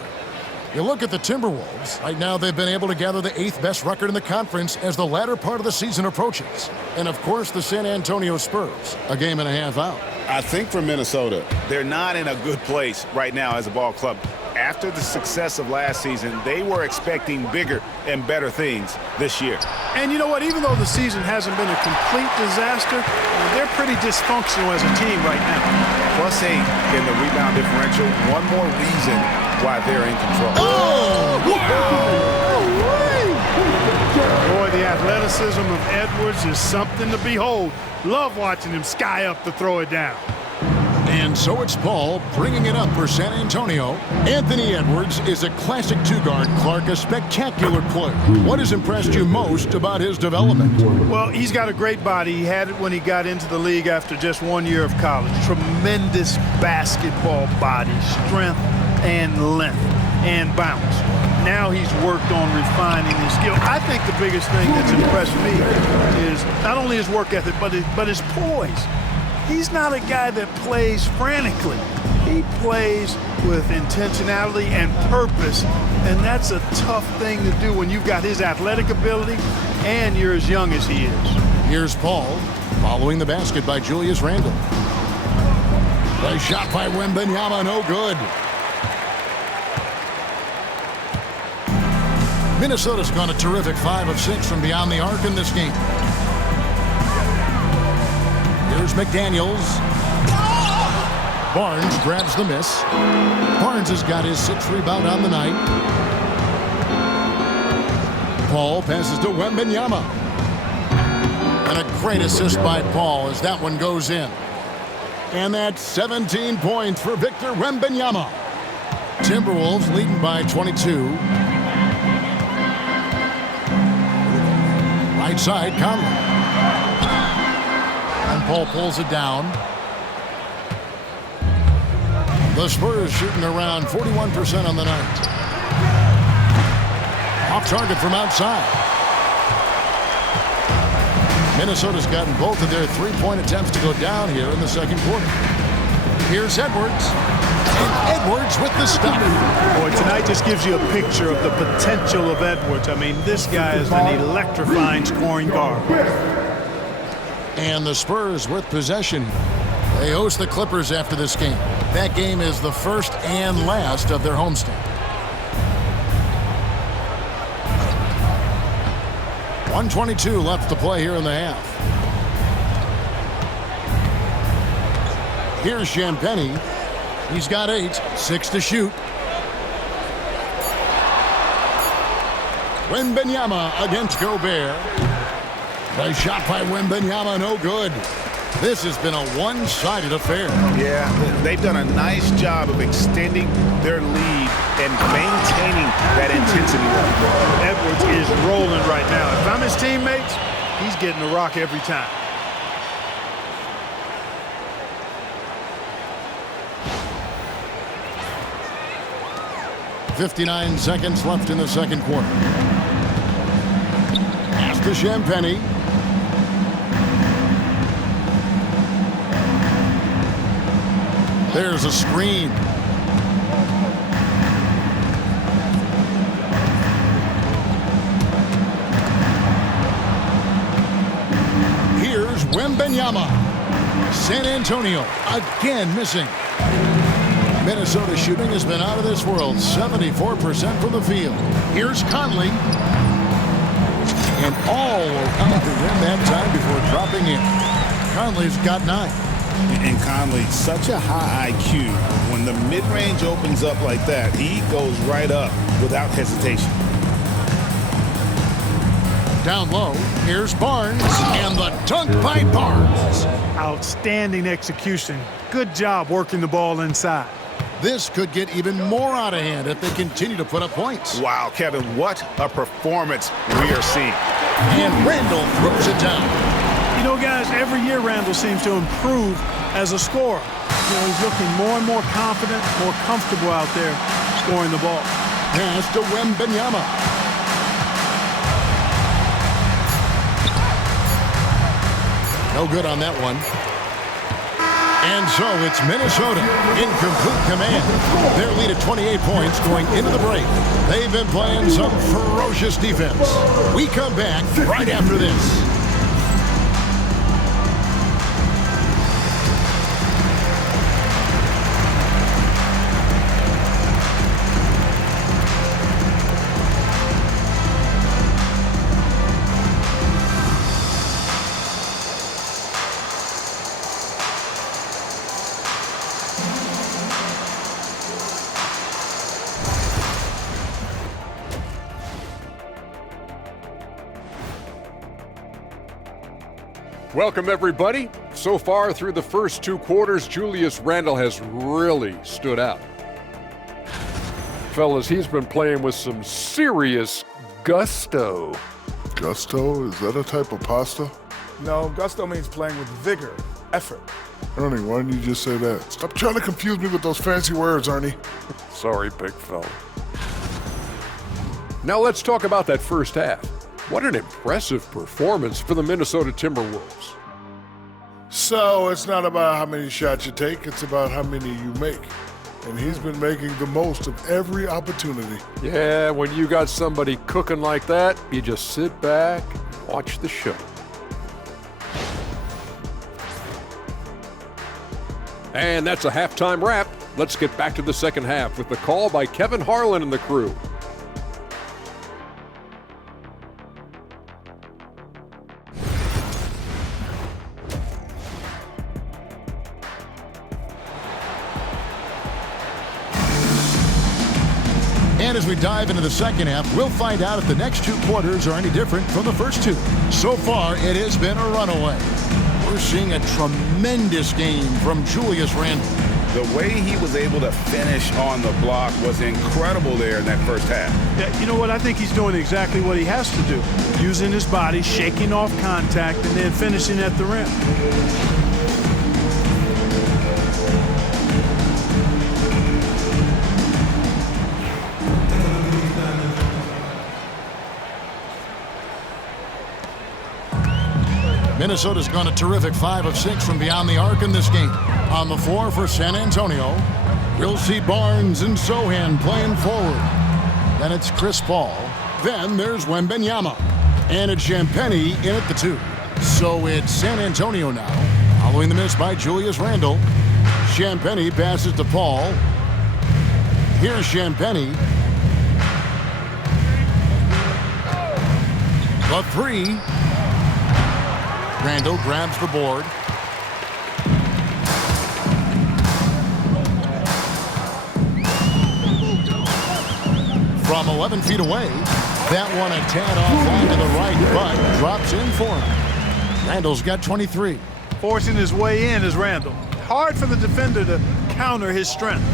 You look at the Timberwolves. Right now, they've been able to gather the 8th best record in the conference as the latter part of the season approaches. And, of course, the San Antonio Spurs, a game and a half out. I think for Minnesota, they're not in a good place right now as a ball club. After the success of last season, they were expecting bigger and better things this year. And you know what? Even though the season hasn't been a complete disaster, they're pretty dysfunctional as a team right now. +8 in the rebound differential. One more reason why they're in control. Boy, the athleticism of Edwards is something to behold. Love watching him sky up to throw it down. And so it's Paul bringing it up for San Antonio. Anthony Edwards is a classic two-guard. Clark, a spectacular player. What has impressed you most about his development? Well, he's got a great body. He had it when he got into the league after just 1 year of college. Tremendous basketball body, strength and length and bounce. Now he's worked on refining his skill. I think the biggest thing that's impressed me is not only his work ethic, but his poise. He's not a guy that plays frantically. He plays with intentionality and purpose, and that's a tough thing to do when you've got his athletic ability and you're as young as he is. Here's Paul following the basket by Julius Randle. The shot by Wembanyama, no good. Minnesota's gone a terrific 5 of 6 from beyond the arc in this game. Here's McDaniels. Barnes grabs the miss. Barnes has got his 6th rebound on the night. Paul passes to Wembanyama. And a great assist by Paul as that one goes in. And that's 17 points for Victor Wembanyama. Timberwolves leading by 22. Right side, Conley. And Paul pulls it down. The Spurs shooting around 41% on the night. Off target from outside. Minnesota's gotten both of their three-point attempts to go down here in the second quarter. Here's Edwards. And Edwards with the stop. Boy, tonight just gives you a picture of the potential of Edwards. I mean, this guy is an electrifying scoring guard. And the Spurs with possession. They host the Clippers after this game. That game is the first and last of their homestand. 1:22 left to play here in the half. Here's Champagnie. He's got 8, 6 to shoot. Wembanyama against Gobert. The shot by Wembanyama, no good. This has been a one-sided affair. Yeah, they've done a nice job of extending their lead and maintaining that intensity level. Edwards is rolling right now. If I'm his teammates, he's getting the rock every time. .59 seconds left in the second quarter. Pass to Champagnie. There's a screen. Here's Wembanyama. San Antonio again missing. Minnesota shooting has been out of this world. 74% from the field. Here's Conley. And all around the rim that time before dropping in. Conley's got 9. And Conley, such a high IQ. When the mid-range opens up like that, he goes right up without hesitation. Down low, here's Barnes, and the dunk by Barnes. Outstanding execution. Good job working the ball inside. This could get even more out of hand if they continue to put up points. Wow, Kevin, what a performance we are seeing. And Randle throws it down. You know, guys, every year Randle seems to improve as a scorer. You know, he's looking more and more confident, more comfortable out there scoring the ball. Pass to Wembanyama. No good on that one. And so it's Minnesota in complete command. Their lead at 28 points going into the break. They've been playing some ferocious defense. We come back right after this. Welcome, everybody. So far through the first two quarters, Julius Randle has really stood out. Fellas, he's been playing with some serious gusto. Gusto? Is that a type of pasta? No, gusto means playing with vigor, effort. Ernie, why didn't you just say that? Stop trying to confuse me with those fancy words, Ernie. Sorry, big fella. Now let's talk about that first half. What an impressive performance for the Minnesota Timberwolves. So it's not about how many shots you take, it's about how many you make. And he's been making the most of every opportunity. Yeah, when you got somebody cooking like that, you just sit back and watch the show. And that's a halftime wrap. Let's get back to the second half with the call by Kevin Harlan and the crew. And as we dive into the second half, we'll find out if the next two quarters are any different from the first two. So far, it has been a runaway. We're seeing a tremendous game from Julius Randle. The way he was able to finish on the block was incredible there in that first half. Yeah, you know what? I think he's doing exactly what he has to do. Using his body, shaking off contact, and then finishing at the rim. Minnesota's gone a terrific 5 of 6 from beyond the arc in this game. On the floor for San Antonio, we'll see Barnes and Sochan playing forward. Then it's Chris Paul. Then there's Wembanyama. And it's Champagnie in at the 2. So it's San Antonio now, following the miss by Julius Randle. Champagnie passes to Paul. Here's Champagnie. The 3. Randle grabs the board. From 11 feet away, that one a tad offline to the right, but drops in for him. Randle's got 23. Forcing his way in is Randle. Hard for the defender to counter his strength.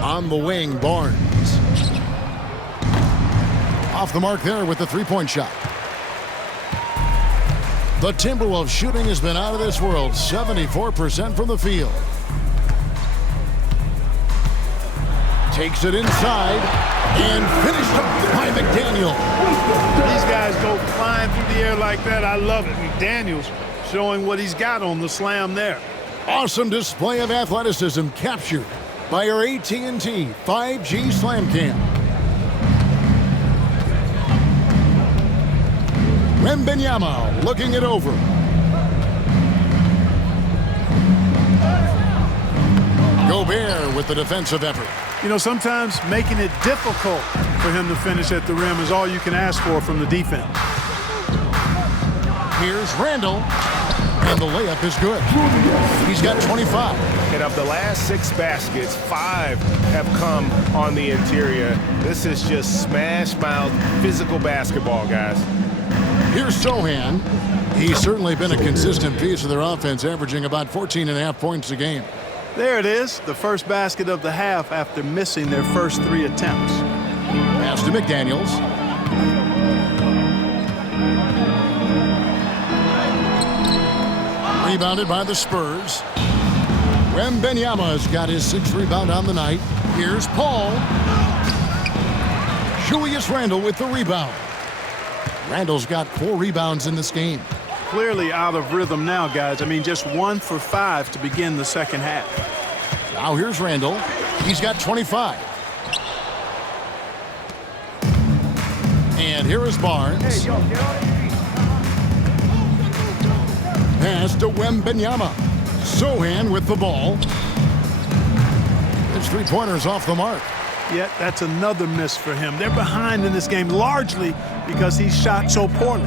On the wing, Barnes. Off the mark there with the three-point shot. The Timberwolves shooting has been out of this world, 74% from the field. Takes it inside and finished up by McDaniel. These guys go flying through the air like that. I love it. McDaniel's showing what he's got on the slam there. Awesome display of athleticism captured by our AT&T 5G Slam Cam. Wembanyama looking it over. Gobert with the defensive effort. You know, sometimes making it difficult for him to finish at the rim is all you can ask for from the defense. Here's Randle, and the layup is good. He's got 25. And of the last 6 baskets, 5 have come on the interior. This is just smash-mouth physical basketball, guys. Here's Sochan. He's certainly been a consistent piece of their offense, averaging about 14.5 points a game. There it is, the first basket of the half after missing their first 3 attempts. Pass to McDaniels. Rebounded by the Spurs. Wembanyama's got his 6th rebound on the night. Here's Paul. Julius Randle with the rebound. Randle's got 4 rebounds in this game. clearly out of rhythm now, guys. I mean, just 1 for 5 to begin the second half. Now here's Randle. He's got 25. And here is Barnes. Pass to Wembanyama. Sochan with the ball. His three-pointers off the mark. Yet that's another miss for him. They're behind in this game largely because he shot so poorly.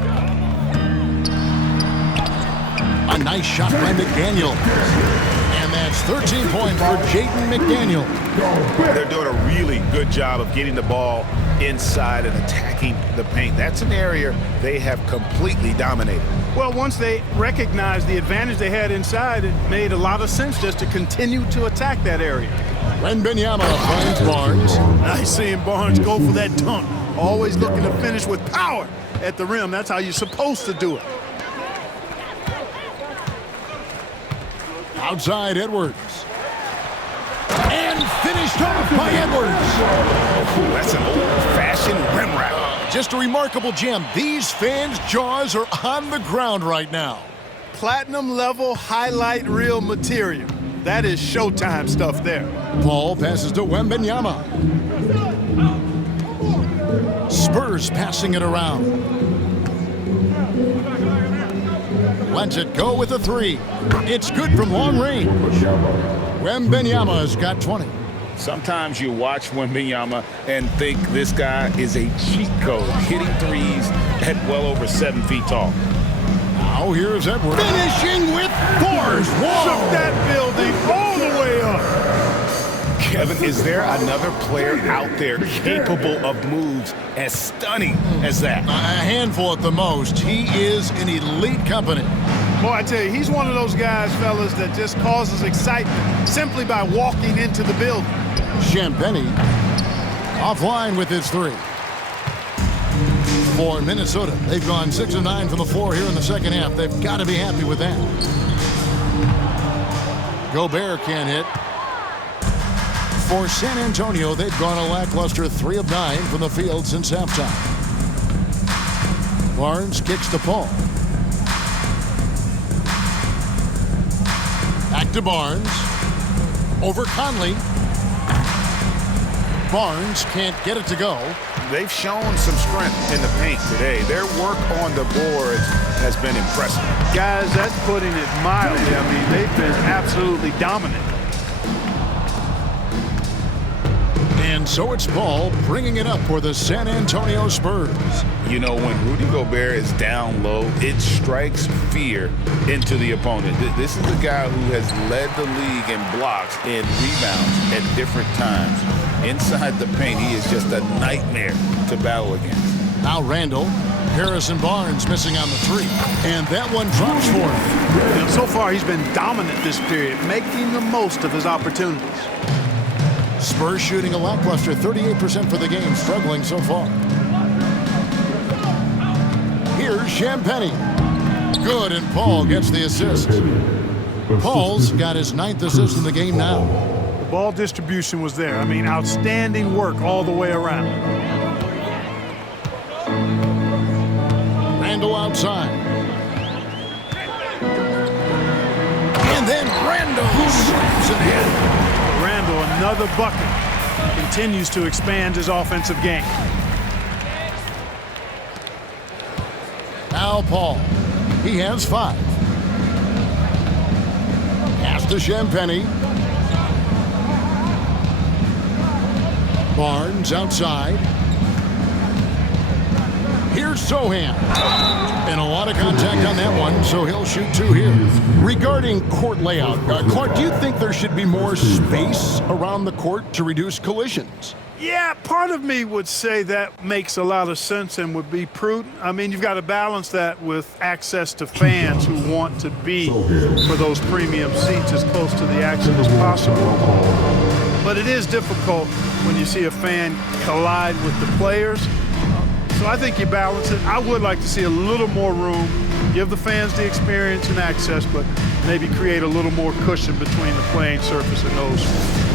A nice shot by McDaniel. And that's 13 points for Jaden McDaniel. They're doing a really good job of getting the ball inside and attacking the paint. That's an area they have completely dominated. Well, once they recognized the advantage they had inside, it made a lot of sense just to continue to attack that area. Wembanyama finds Barnes. Nice seeing Barnes go for that dunk. Always looking to finish with power at the rim. That's how you're supposed to do it. Outside Edwards. And finished off by Edwards. That's an old-fashioned rim wrap. Just a remarkable gem. These fans' jaws are on the ground right now. Platinum level highlight reel material. That is Showtime stuff there. Paul passes to Wembanyama. Spurs passing it around. Lets it go with a three. It's good from long range. Wembanyama's got 20. Sometimes you watch Wembanyama and think this guy is a cheat code, hitting threes at well over 7 feet tall. Now here's Edwards. Finishing with force. Shook that building all the way up. Kevin, is there another player out there capable of moves as stunning as that? A handful at the most. He is in elite company. Boy, I tell you, he's one of those guys, fellas, that just causes excitement simply by walking into the building. Champagny offline with his three. For Minnesota, they've gone 6 of 9 from the floor here in the second half. They've got to be happy with that. Gobert can't hit. For San Antonio, they've gone a lackluster 3 of 9 from the field since halftime. Barnes kicks to Paul. Back to Barnes. Over Conley. Barnes can't get it to go. They've shown some strength in the paint today. Their work on the boards has been impressive. Guys, that's putting it mildly. I mean, they've been absolutely dominant. And so it's Paul bringing it up for the San Antonio Spurs. You know, when Rudy Gobert is down low, it strikes fear into the opponent. This is a guy who has led the league in blocks and rebounds at different times. Inside the paint, he is just a nightmare to battle against. Now Randle. Harrison Barnes missing on the three. And that one drops for him. And so far, he's been dominant this period, making the most of his opportunities. Spurs shooting a lackluster 38% for the game, struggling so far. Here's Champagny. Good, and Paul gets the assist. Paul's got his 9th assist in the game now. The ball distribution was there. I mean, outstanding work all the way around. Randle outside. And then Randle slams it in. Randle, another bucket. Continues to expand his offensive game. Now Paul. He has 5. Pass to Champagny. Barnes outside. Here's Sochan. And a lot of contact on that one, so he'll shoot 2 here. Regarding court layout, Clark, do you think there should be more space around the court to reduce collisions? Yeah, part of me would say that makes a lot of sense and would be prudent. I mean, you've got to balance that with access to fans who want to be for those premium seats as close to the action as possible. But it is difficult when you see a fan collide with the players. So I think you balance it. I would like to see a little more room, give the fans the experience and access, but maybe create a little more cushion between the playing surface and those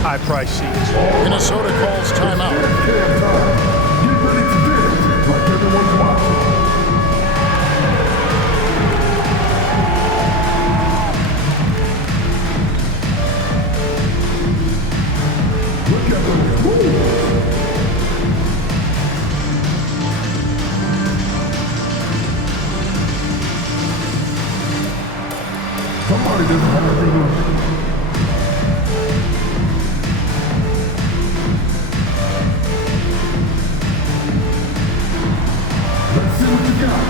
high-priced seats. Minnesota calls timeout. Get ready to dance like everyone's watching. finest afternoon. Let's see what you got.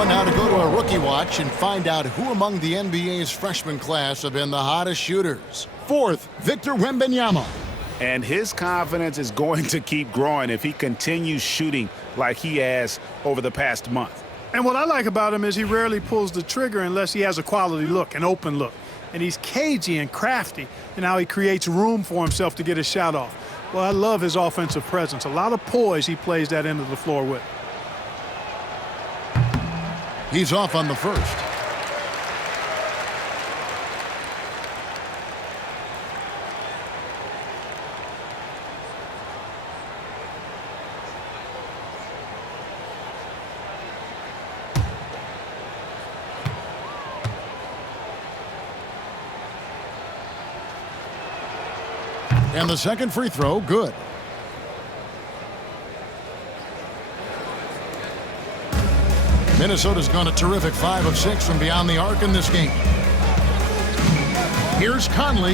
Now to go to a rookie watch and find out who among the NBA's freshman class have been the hottest shooters. Fourth, Victor Wembanyama. And his confidence is going to keep growing if he continues shooting like he has over the past month. And what I like about him is he rarely pulls the trigger unless he has a quality look, an open look. And he's cagey and crafty in how he creates room for himself to get his shot off. Well, I love his offensive presence. A lot of poise he plays that end of the floor with. He's off on the first. And the second free throw, good. Minnesota's gone a terrific 5 of 6 from beyond the arc in this game. Here's Conley.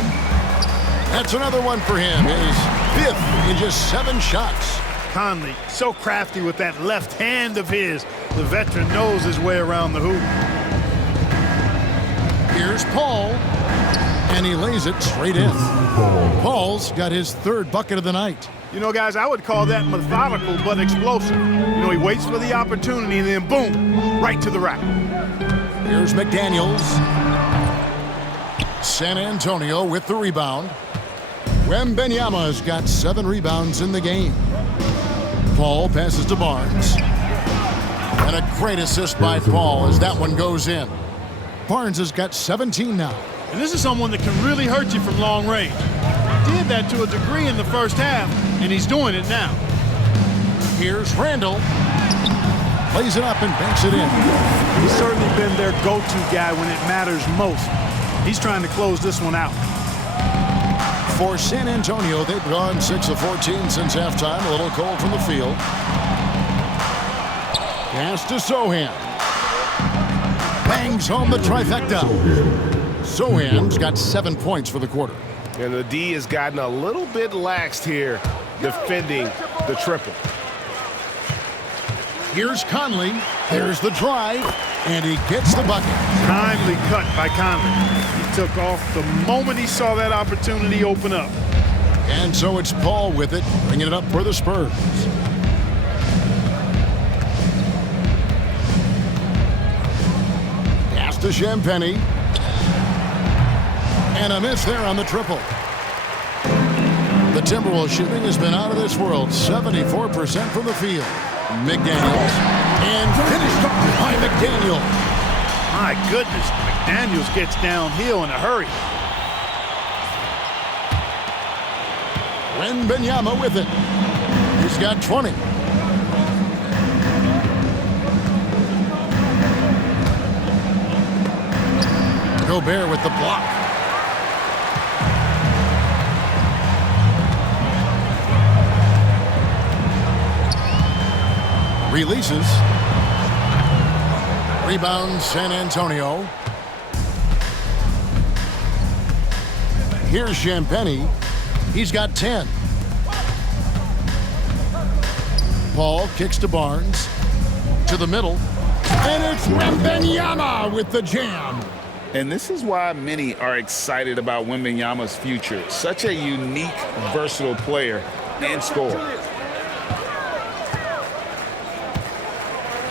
That's another one for him. His 5th in just 7 shots. Conley, so crafty with that left hand of his. The veteran knows his way around the hoop. Here's Paul. And he lays it straight in. Paul's got his 3rd bucket of the night. You know, guys, I would call that methodical but explosive. You know, he waits for the opportunity and then boom, right to the rack. Here's McDaniels. San Antonio with the rebound. Wembanyama's got 7 rebounds in the game. Paul passes to Barnes. And a great assist by Paul as that one goes in. Barnes has got 17 now. And this is someone that can really hurt you from long range. Did that to a degree in the first half, and he's doing it now. Here's Randle. Plays it up and banks it in. He's certainly been their go-to guy when it matters most. He's trying to close this one out. For San Antonio, they've gone 6 of 14 since halftime. A little cold from the field. Pass to Sochan. Bangs home the trifecta. Sochan's got 7 points for the quarter. And the D has gotten a little bit laxed here defending the triple. Here's Conley. There's the drive, and he gets the bucket. Timely cut by Conley. He took off the moment he saw that opportunity open up. And so it's Paul with it, bringing it up for the Spurs. Pass to Champagnie. And a miss there on the triple. The Timberwolves shooting has been out of this world. 74% from the field. McDaniels. And finished up by McDaniels. My goodness, McDaniels gets downhill in a hurry. Wembanyama with it. He's got 20. Gobert with the block. Releases. Rebound San Antonio. Here's Champagnie. He's got 10. Paul kicks to Barnes. To the middle. And it's Wembanyama with the jam. And this is why many are excited about Wembanyama's future. Such a unique, versatile player and scorer.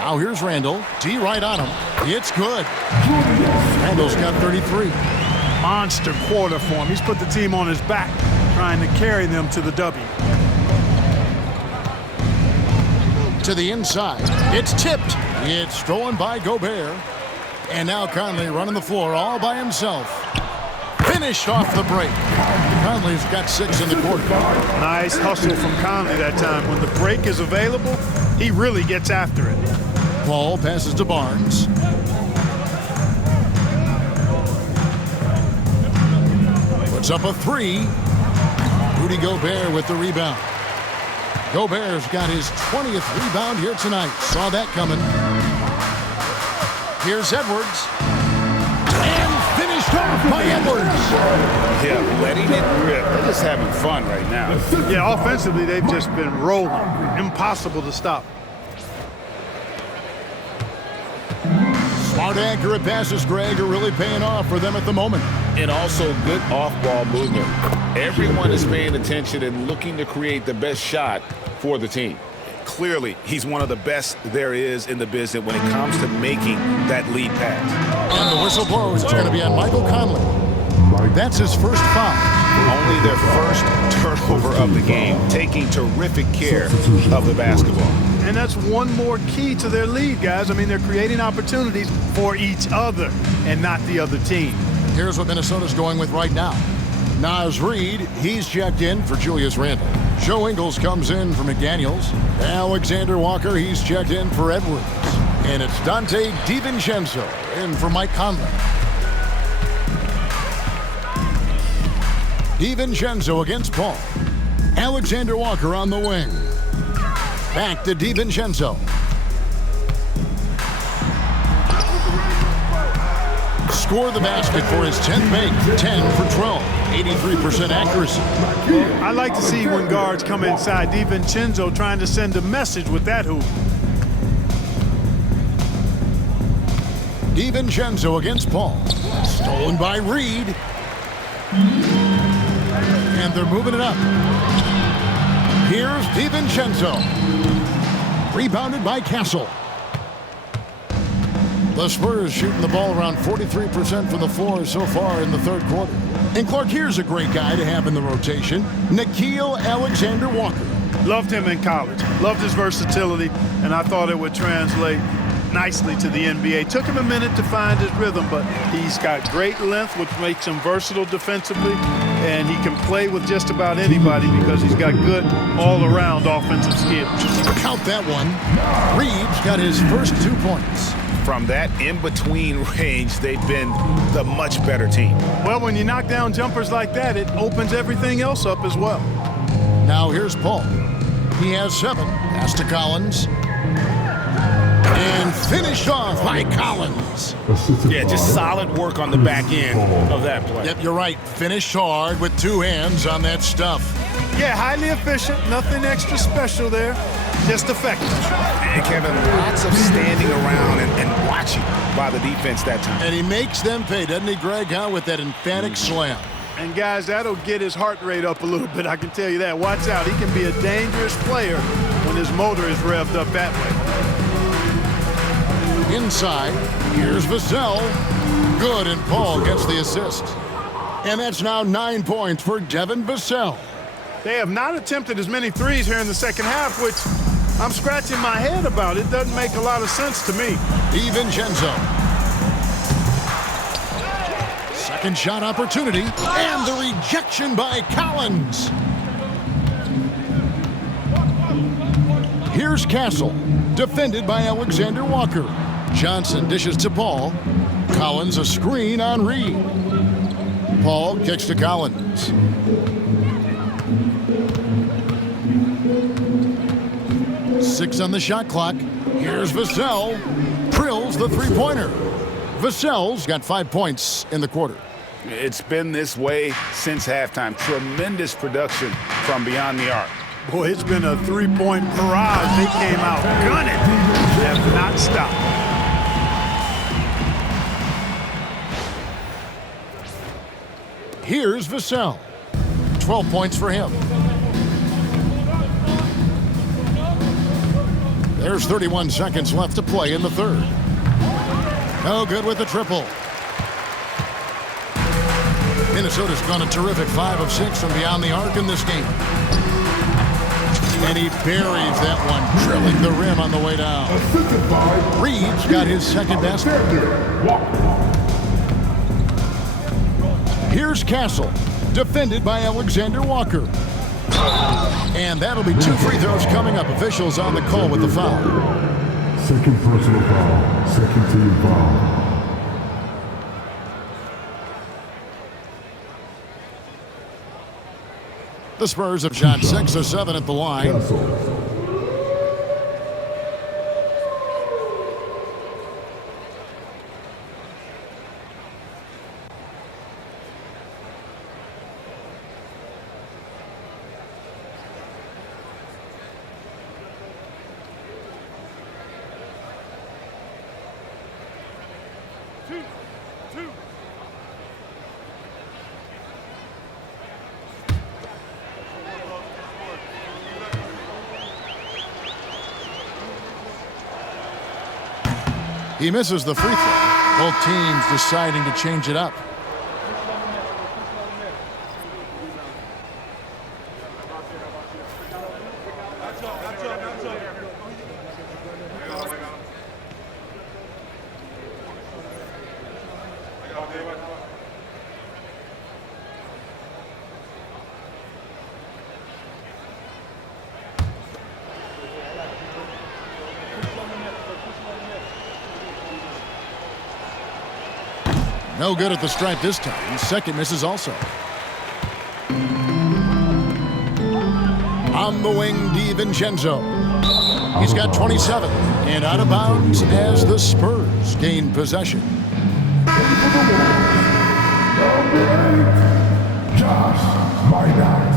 Now here's Randle. D right on him. It's good. Randle's got 33. Monster quarter for him. He's put the team on his back, trying to carry them to the W. To the inside. It's tipped. It's stolen by Gobert. And now Conley running the floor all by himself. Finished off the break. Conley's got 6 in the quarter. Nice hustle from Conley that time. When the break is available, he really gets after it. Paul passes to Barnes. Puts up a 3. Rudy Gobert with the rebound. Gobert's got his 20th rebound here tonight. Saw that coming. Here's Edwards. And finished off by Edwards. Yeah, letting it rip. They're just having fun right now. Yeah, offensively, they've just been rolling. Impossible to stop. Smart, accurate passes, Greg, are really paying off for them at the moment. And also good off-ball movement. Everyone is paying attention and looking to create the best shot for the team. Clearly, he's one of the best there is in the business when it comes to making that lead pass. And the whistle blows. It's going to be on Michael Conley. That's his first foul. Only their first turnover of the game, taking terrific care of the basketball. And that's one more key to their lead, guys. I mean, they're creating opportunities for each other and not the other team. Here's what Minnesota's going with right now. Naz Reid, he's checked in for Julius Randle. Joe Ingles comes in for McDaniels. Alexander Walker, he's checked in for Edwards. And it's Dante DiVincenzo in for Mike Conley. DiVincenzo against Paul. Alexander Walker on the wing. Back to DiVincenzo. Score the basket for his 10th make. 10 for 12. 83% accuracy. I like to see when guards come inside. DiVincenzo trying to send a message with that hoop. DiVincenzo against Paul. Stolen by Reid. And they're moving it up. Here's DiVincenzo. Rebounded by Castle. The Spurs shooting the ball around 43% from the floor so far in the third quarter. And Clark, here's a great guy to have in the rotation. Nickeil Alexander-Walker. Loved him in college. Loved his versatility, and I thought it would translate nicely to the NBA. Took him a minute to find his rhythm, but he's got great length, which makes him versatile defensively, and he can play with just about anybody because he's got good all-around offensive skills. Count that one. Reeves got his first 2 points. From that in-between range, they've been the much better team. Well, when you knock down jumpers like that, it opens everything else up as well. Now here's Paul. He has 7. Pass to Collins. And finished off by Collins. Yeah, just solid work on the back end of that play. Yep, you're right. Finished hard with 2 hands on that stuff. Yeah, highly efficient. Nothing extra special there. Just effective. And Kevin, lots of standing around and watching by the defense that time. And he makes them pay, doesn't he, Greg, with that emphatic slam. And, guys, that'll get his heart rate up a little bit, I can tell you that. Watch out. He can be a dangerous player when his motor is revved up that way. Inside, here's Vassell. Good, and Paul gets the assist. And that's now 9 points for Devin Vassell. They have not attempted as many threes here in the second half, which I'm scratching my head about. It doesn't make a lot of sense to me. DiVincenzo. Second shot opportunity, and the rejection by Collins. Here's Castle, defended by Alexander Walker. Johnson dishes to Paul. Collins a screen on Reid. Paul kicks to Collins. Six on the shot clock. Here's Vassell. Drills the three-pointer. Vassell's got 5 points in the quarter. It's been this way since halftime. Tremendous production from beyond the arc. Boy, it's been a three-point barrage. They came out gunning. Have not stopped. Here's Vassell. 12 points for him. There's 31 seconds left to play in the third. No good with the triple. Minnesota's gone a terrific 5 of 6 from beyond the arc in this game. And he buries that one, drilling the rim on the way down. Reeves got his second basket. Here's Castle, defended by Alexander Walker. And that'll be 2 free throws coming up. Officials on the call with the foul. Second personal foul. Second team foul. The Spurs have shot 6 of 7 at the line. He misses the free throw. Both teams deciding to change it up. No good at the stripe this time. Second misses also. On the wing, DiVincenzo. He's got 27 and out of bounds as the Spurs gain possession. Number 8, Josh Minot.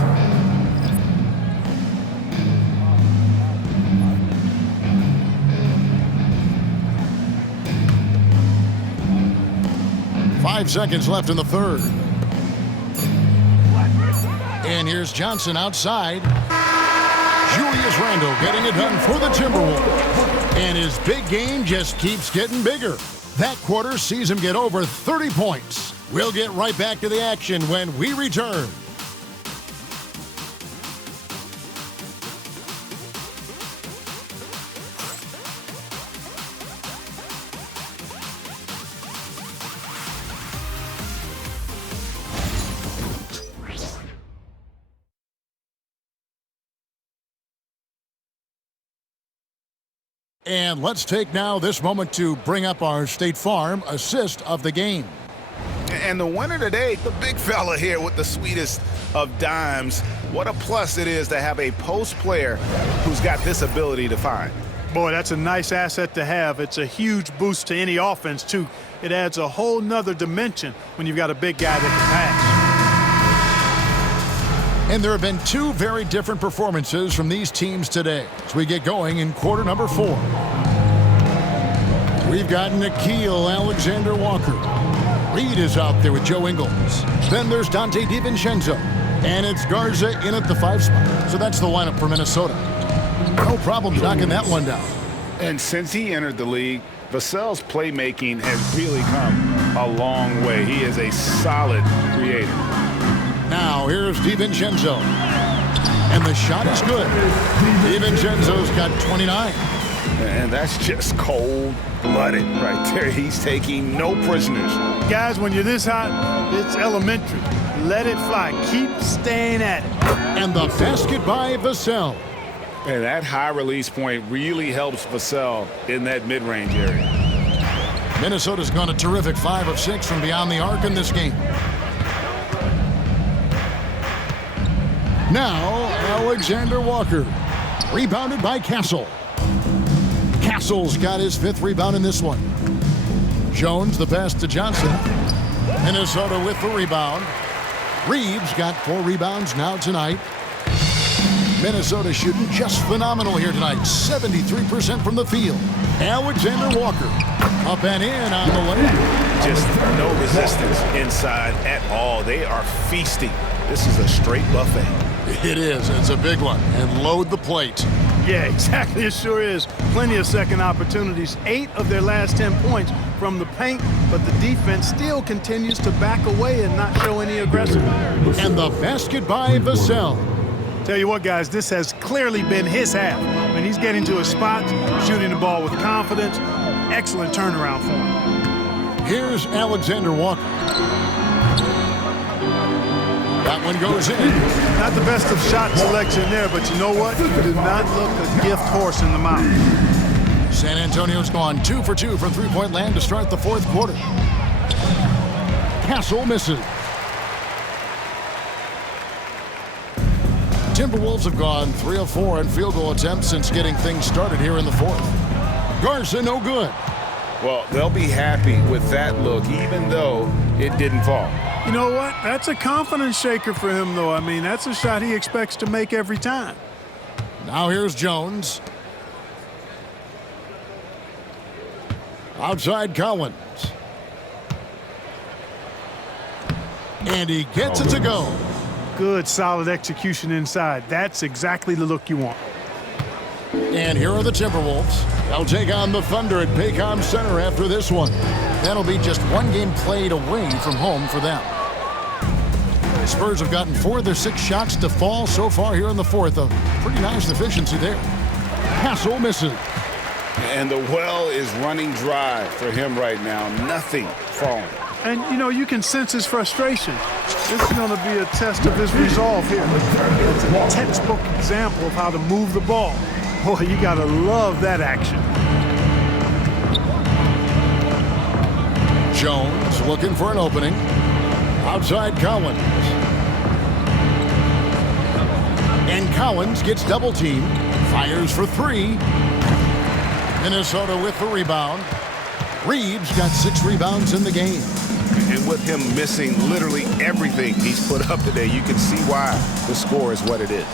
Five seconds left in the third. And here's Johnson outside. Julius Randle getting it done for the Timberwolves. And his big game just keeps getting bigger. That quarter sees him get over 30 points. We'll get right back to the action when we return. And let's take now this moment to bring up our State Farm assist of the game. And the winner today, the big fella here with the sweetest of dimes. What a plus it is to have a post player who's got this ability to find. Boy, that's a nice asset to have. It's a huge boost to any offense, too. It adds a whole nother dimension when you've got a big guy that can pass. And there have been 2 very different performances from these teams today as we get going in quarter number 4. We've got Nickeil Alexander-Walker. Reed is out there with Joe Ingles. Then there's Dante DiVincenzo. And it's Garza in at the 5 spot. So that's the lineup for Minnesota. No problems knocking that one down. And since he entered the league, Vassell's playmaking has really come a long way. He is a solid creator. Now here's DiVincenzo. And the shot is good. DiVincenzo's got 29. And that's just cold-blooded right there. He's taking no prisoners. Guys, when you're this hot, it's elementary. Let it fly. Keep staying at it. And the basket by Vassell. And that high release point really helps Vassell in that mid-range area. Minnesota's gone a terrific 5 of 6 from beyond the arc in this game. Now, Alexander Walker. Rebounded by Castle. Castle's got his 5th rebound in this one. Jones the pass to Johnson. Minnesota with the rebound. Reeves got 4 rebounds now tonight. Minnesota shooting just phenomenal here tonight. 73% from the field. Alexander Walker up and in on the layup. Just no resistance inside at all. They are feasting. This is a straight buffet. It is. It's a big one. And load the plate. Yeah, exactly. It sure is. Plenty of second opportunities. 8 of their last 10 points from the paint, but the defense still continues to back away and not show any aggressiveness. And the basket by Vassell. Tell you what, guys, this has clearly been his half. I mean, he's getting to his spots, shooting the ball with confidence. Excellent turnaround for him. Here's Alexander Walker. That one goes in. Not the best of shot selection there, but you know what? He did not look a gift horse in the mouth. San Antonio's gone 2 for 2 from three-point land to start the fourth quarter. Castle misses. Timberwolves have gone 3 of 4 in field goal attempts since getting things started here in the fourth. Garza, no good. Well, they'll be happy with that look, even though it didn't fall. You know what? That's a confidence shaker for him, though. I mean, that's a shot he expects to make every time. Now here's Jones. Outside Collins. And he gets it to go. Good, solid execution inside. That's exactly the look you want. And here are the Timberwolves. They'll take on the Thunder at Paycom Center after this one. That'll be just one game played away from home for them. Spurs have gotten 4 of their 6 shots to fall so far here in the fourth. A pretty nice efficiency there. Castle misses. And the well is running dry for him right now. Nothing falling. And, you know, you can sense his frustration. This is going to be a test of his resolve here. It's a textbook example of how to move the ball. Boy, you got to love that action. Jones looking for an opening. Outside Collins. And Collins gets double teamed. Fires for 3. Minnesota with the rebound. Reeves got 6 rebounds in the game. And with him missing literally everything he's put up today, you can see why the score is what it is.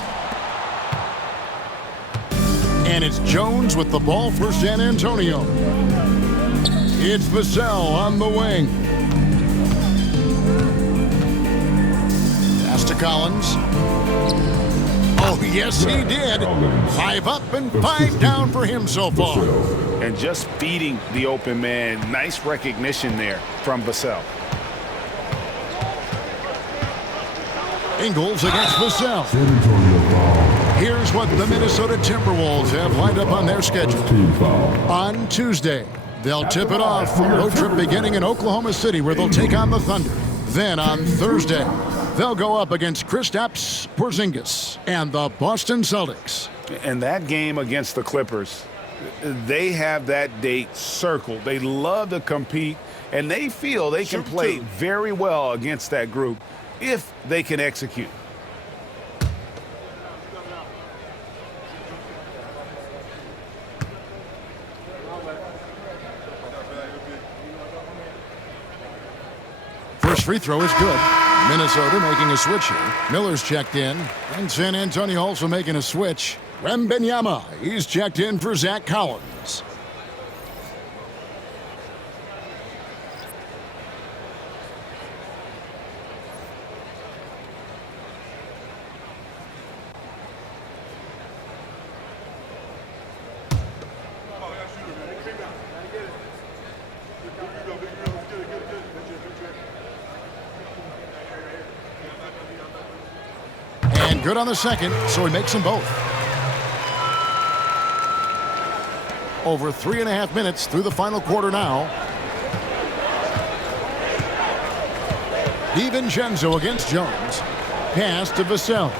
And it's Jones with the ball for San Antonio. It's Vassell on the wing. Pass to Collins. Oh, yes, he did. 5 up and 5 down for him so far. And just feeding the open man. Nice recognition there from Vassell. Ingles against Vassell. Here's what the Minnesota Timberwolves have lined up on their schedule. On Tuesday, they'll tip it off. Road trip beginning in Oklahoma City where they'll take on the Thunder. Then on Thursday, they'll go up against Kristaps Porzingis and the Boston Celtics. And that game against the Clippers, they have that date circled. They love to compete, and they feel they can play very well against that group if they can execute. First free throw is good. Minnesota making a switch here. Miller's checked in. And San Antonio also making a switch. Wembanyama, he's checked in for Zach Collins. And good on the second, so he makes them both. Over 3.5 minutes through the final quarter now. DiVincenzo against Jones. Pass to Vassell.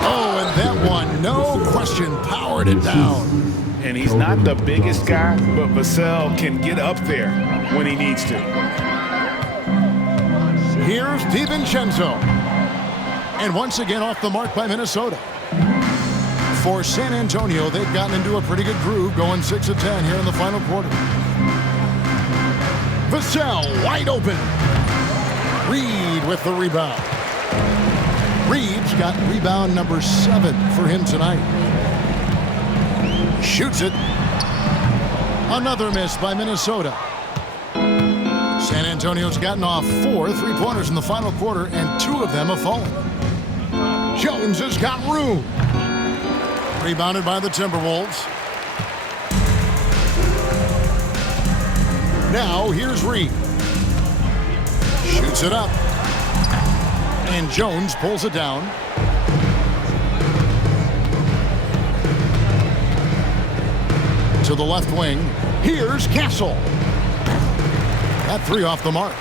Oh, and that one, no question, powered it down. And he's not the biggest guy, but Vassell can get up there when he needs to. Here's DiVincenzo. And once again off the mark by Minnesota. For San Antonio, they've gotten into a pretty good groove, going 6 of 10 here in the final quarter. Vassell wide open. Reed with the rebound. Reeves got rebound number 7 for him tonight. Shoots it. Another miss by Minnesota. San Antonio's gotten off 4 3-pointers in the final quarter, and 2 of them have fallen. Jones has got room. Rebounded by the Timberwolves. Now here's Reed. Shoots it up. And Jones pulls it down. To the left wing. Here's Castle. That three off the mark.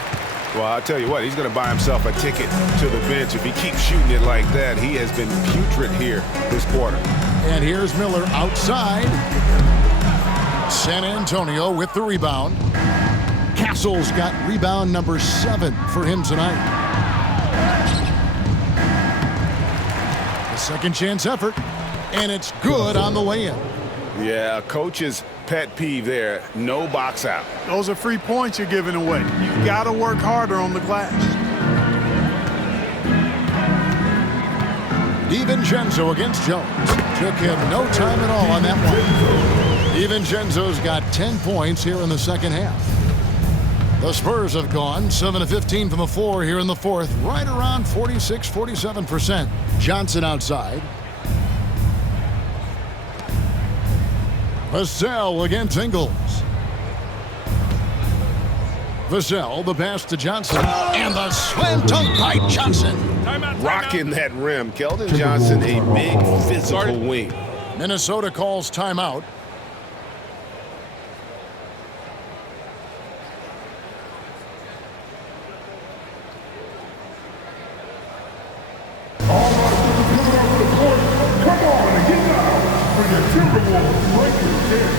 Well, I'll tell you what, he's going to buy himself a ticket to the bench. If he keeps shooting it like that, he has been putrid here this quarter. And here's Miller outside. San Antonio with the rebound. Castle's got rebound number 7 for him tonight. A second chance effort, and it's good on the way in. Yeah, coach's pet peeve there, no box out. Those are free points you're giving away. You got to work harder on the glass. DiVincenzo against Jones. Took him no time at all on that one. DiVincenzo's got 10 points here in the second half. The Spurs have gone 7 of 15 from the floor here in the fourth, right around 46-47%. Johnson outside. Vassell against Ingles. Vassell, the pass to Johnson. And the slam dunk by Johnson. Rocking that rim. Keldon Johnson, a big physical wing. Minnesota calls timeout. Come on and get down for your Timberwolves breaking there.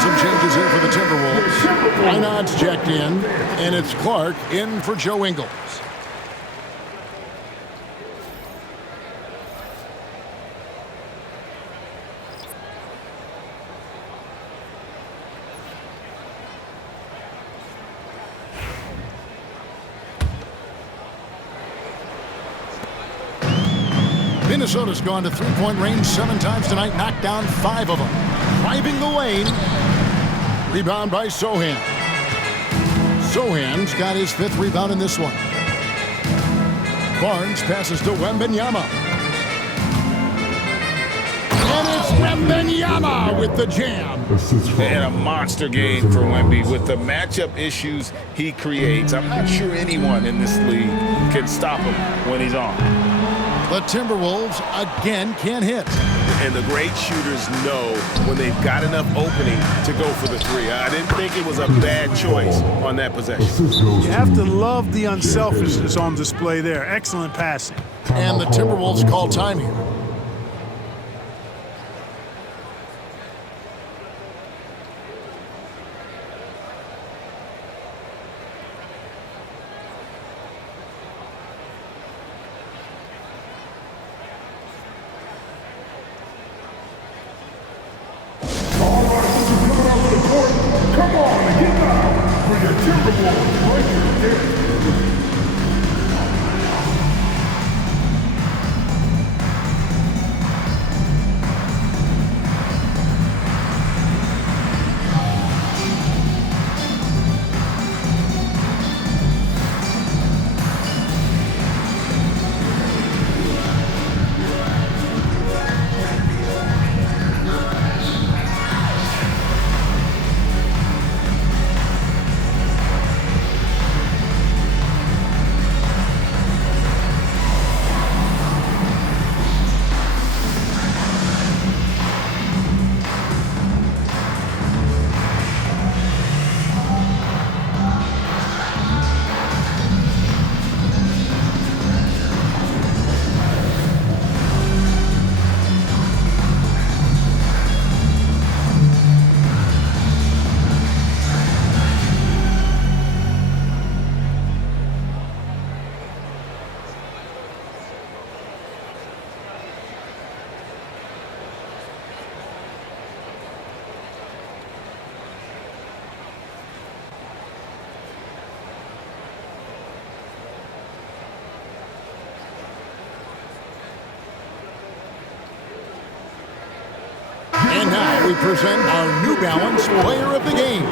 Some changes here for the Timberwolves. Reinhardt's checked in, and it's Clark in for Joe Ingles. Minnesota's gone to three-point range 7 times tonight, knocked down 5 of them. Driving the lane. Rebound by Sochan. Sochan's got his 5th rebound in this one. Barnes passes to Wembanyama. And it's Wembanyama with the jam. And a monster game for Wemby with the matchup issues he creates. I'm not sure anyone in this league can stop him when he's on. The Timberwolves again can't hit. And the great shooters know when they've got enough opening to go for the three. I didn't think it was a bad choice on that possession. You have to love the unselfishness on display there. Excellent passing. And the Timberwolves call time here. Come on and get down for your Timberwolves breaking there. Now we present our New Balance Player of the Game,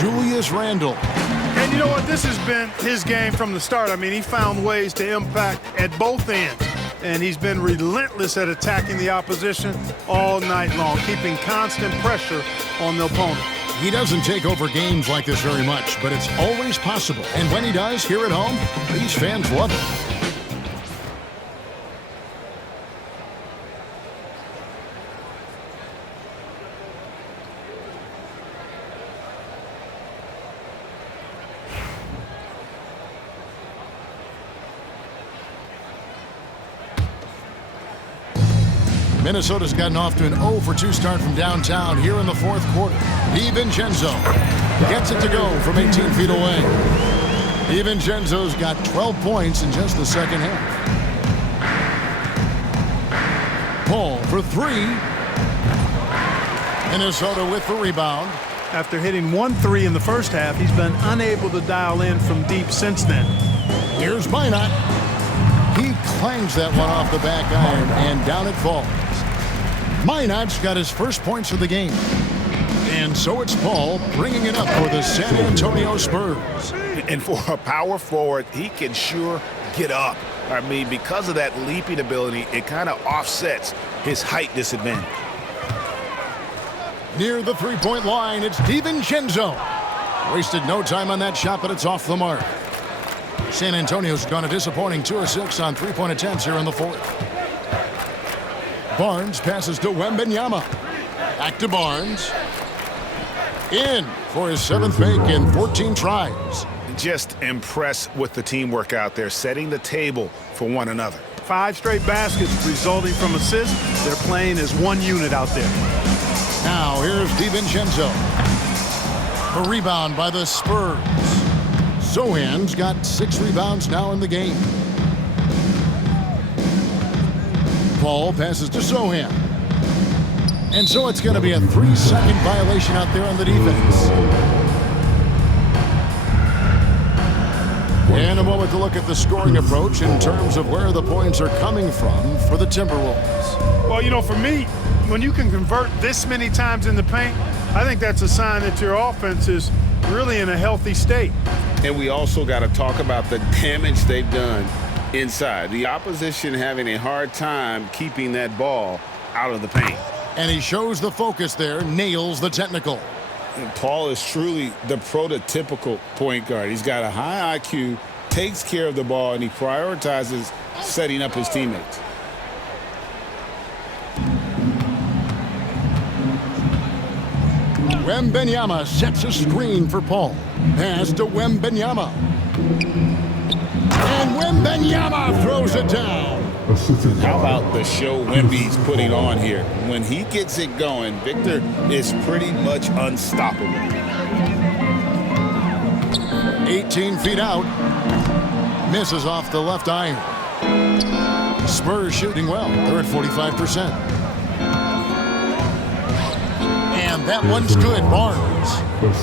Julius Randle. And you know what? This has been his game from the start. I mean, he found ways to impact at both ends. And he's been relentless at attacking the opposition all night long, keeping constant pressure on the opponent. He doesn't take over games like this very much, but it's always possible. And when he does, here at home, these fans love it. Minnesota's gotten off to an 0-for-2 start from downtown here in the fourth quarter. DiVincenzo gets it to go from 18 feet away. DiVincenzo's got 12 points in just the second half. Paul for three. Minnesota with the rebound. After hitting 1-3 in the first half, he's been unable to dial in from deep since then. Here's Minot. He clangs that one off the back iron, and down it falls. Minot's got his first points of the game. And so it's Paul bringing it up for the San Antonio Spurs. And for a power forward, he can sure get up. I mean, because of that leaping ability, it kind of offsets his height disadvantage. Near the three-point line, it's DiVincenzo. Wasted no time on that shot, but it's off the mark. San Antonio's gone a disappointing 2 of 6 on three-point attempts here in the fourth. Barnes passes to Wembanyama. Back to Barnes. In for his 7th make in 14 tries. Just impressed with the teamwork out there, setting the table for one another. 5 straight baskets resulting from assists. They're playing as one unit out there. Now here's DiVincenzo. A rebound by the Spurs. Sochan's got 6 rebounds now in the game. Paul passes to Sochan. And so it's going to be a 3-second violation out there on the defense. And a moment to look at the scoring approach in terms of where the points are coming from for the Timberwolves. Well, you know, for me, when you can convert this many times in the paint, I think that's a sign that your offense is really in a healthy state. And we also got to talk about the damage they've done inside. The opposition having a hard time keeping that ball out of the paint. And he shows the focus there, nails the technical. And Paul is truly the prototypical point guard. He's got a high IQ, takes care of the ball, and he prioritizes setting up his teammates. Wembanyama sets a screen for Paul. Pass to Wembanyama. And Wembanyama throws it down. How about the show Wemby's putting on here? When he gets it going, Victor is pretty much unstoppable. 18 feet out. Misses off the left iron. Spurs shooting well. They're at 45%. And that one's good.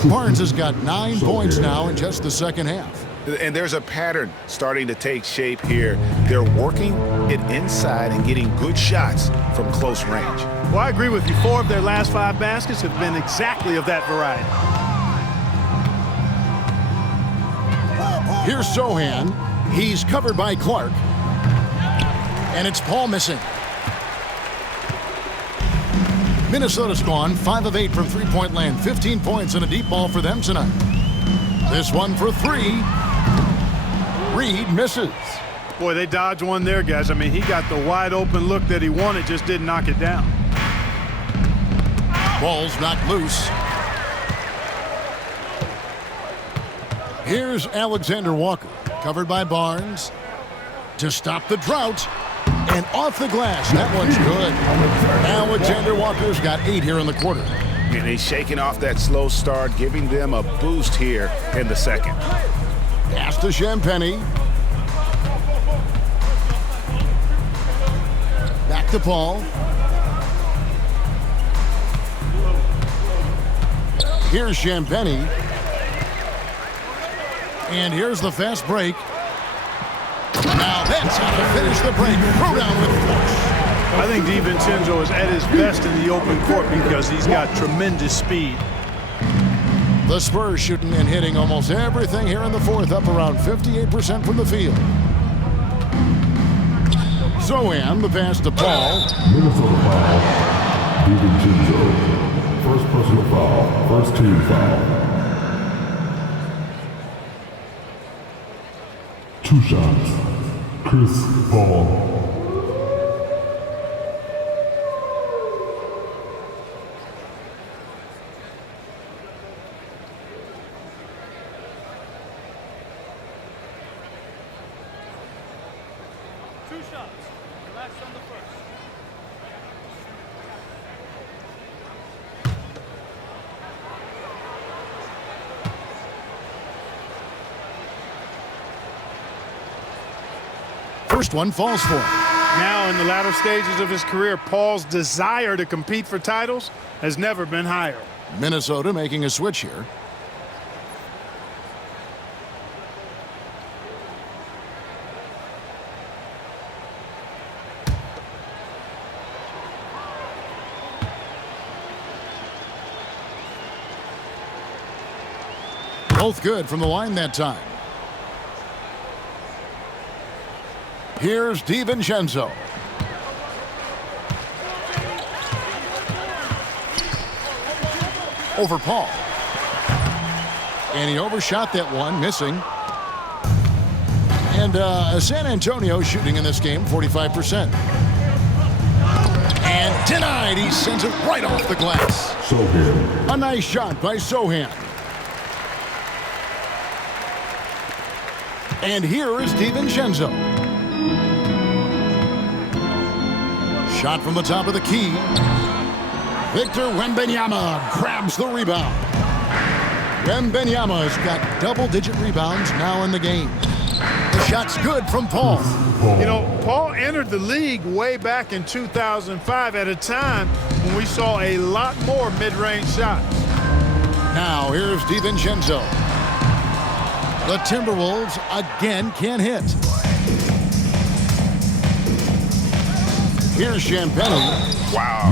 Barnes has got 9 points now in just the second half. And there's a pattern starting to take shape here. They're working it inside and getting good shots from close range. Well, I agree with you. 4 of their last 5 baskets have been exactly of that variety. Here's Sochan. He's covered by Clark. And it's Paul missing. Minnesota's gone 5 of 8 from three-point land. 15 points and a deep ball for them tonight. This one for 3. Reed misses. Boy, they dodged one there, guys. I mean, he got the wide open look that he wanted, just didn't knock it down. Ball's knocked loose. Here's Alexander Walker, covered by Barnes. To stop the drought. And off the glass. That one's good. Alexander Walker's got 8 here in the quarter. And he's shaking off that slow start, giving them a boost here in the second. Pass to Champagny. Back to Paul. Here's Champagny. And here's the fast break. Now that's how to finish the break. Throw down with force. I think DiVincenzo is at his best in the open court because he's got tremendous speed. The Spurs shooting and hitting almost everything here in the fourth, up around 58% from the field. Sochan, the pass to Paul. Minnesota foul. DiVincenzo. First personal foul. First team foul. 2 shots. Chris Paul. First one falls for him. Now in the latter stages of his career, Paul's desire to compete for titles has never been higher. Minnesota making a switch here. Both good from the line that time. Here's DiVincenzo. Over Paul. And he overshot that one, missing. And San Antonio shooting in this game 45%. And denied. He sends it right off the glass. Sochan. A nice shot by Sochan. And here is DiVincenzo. Shot from the top of the key. Victor Wembanyama grabs the rebound. Wembanyama has got double-digit rebounds now in the game. The shot's good from Paul. You know, Paul entered the league way back in 2005 at a time when we saw a lot more mid-range shots. Now here's DiVincenzo. The Timberwolves again can't hit. Here's Champagnie. Wow,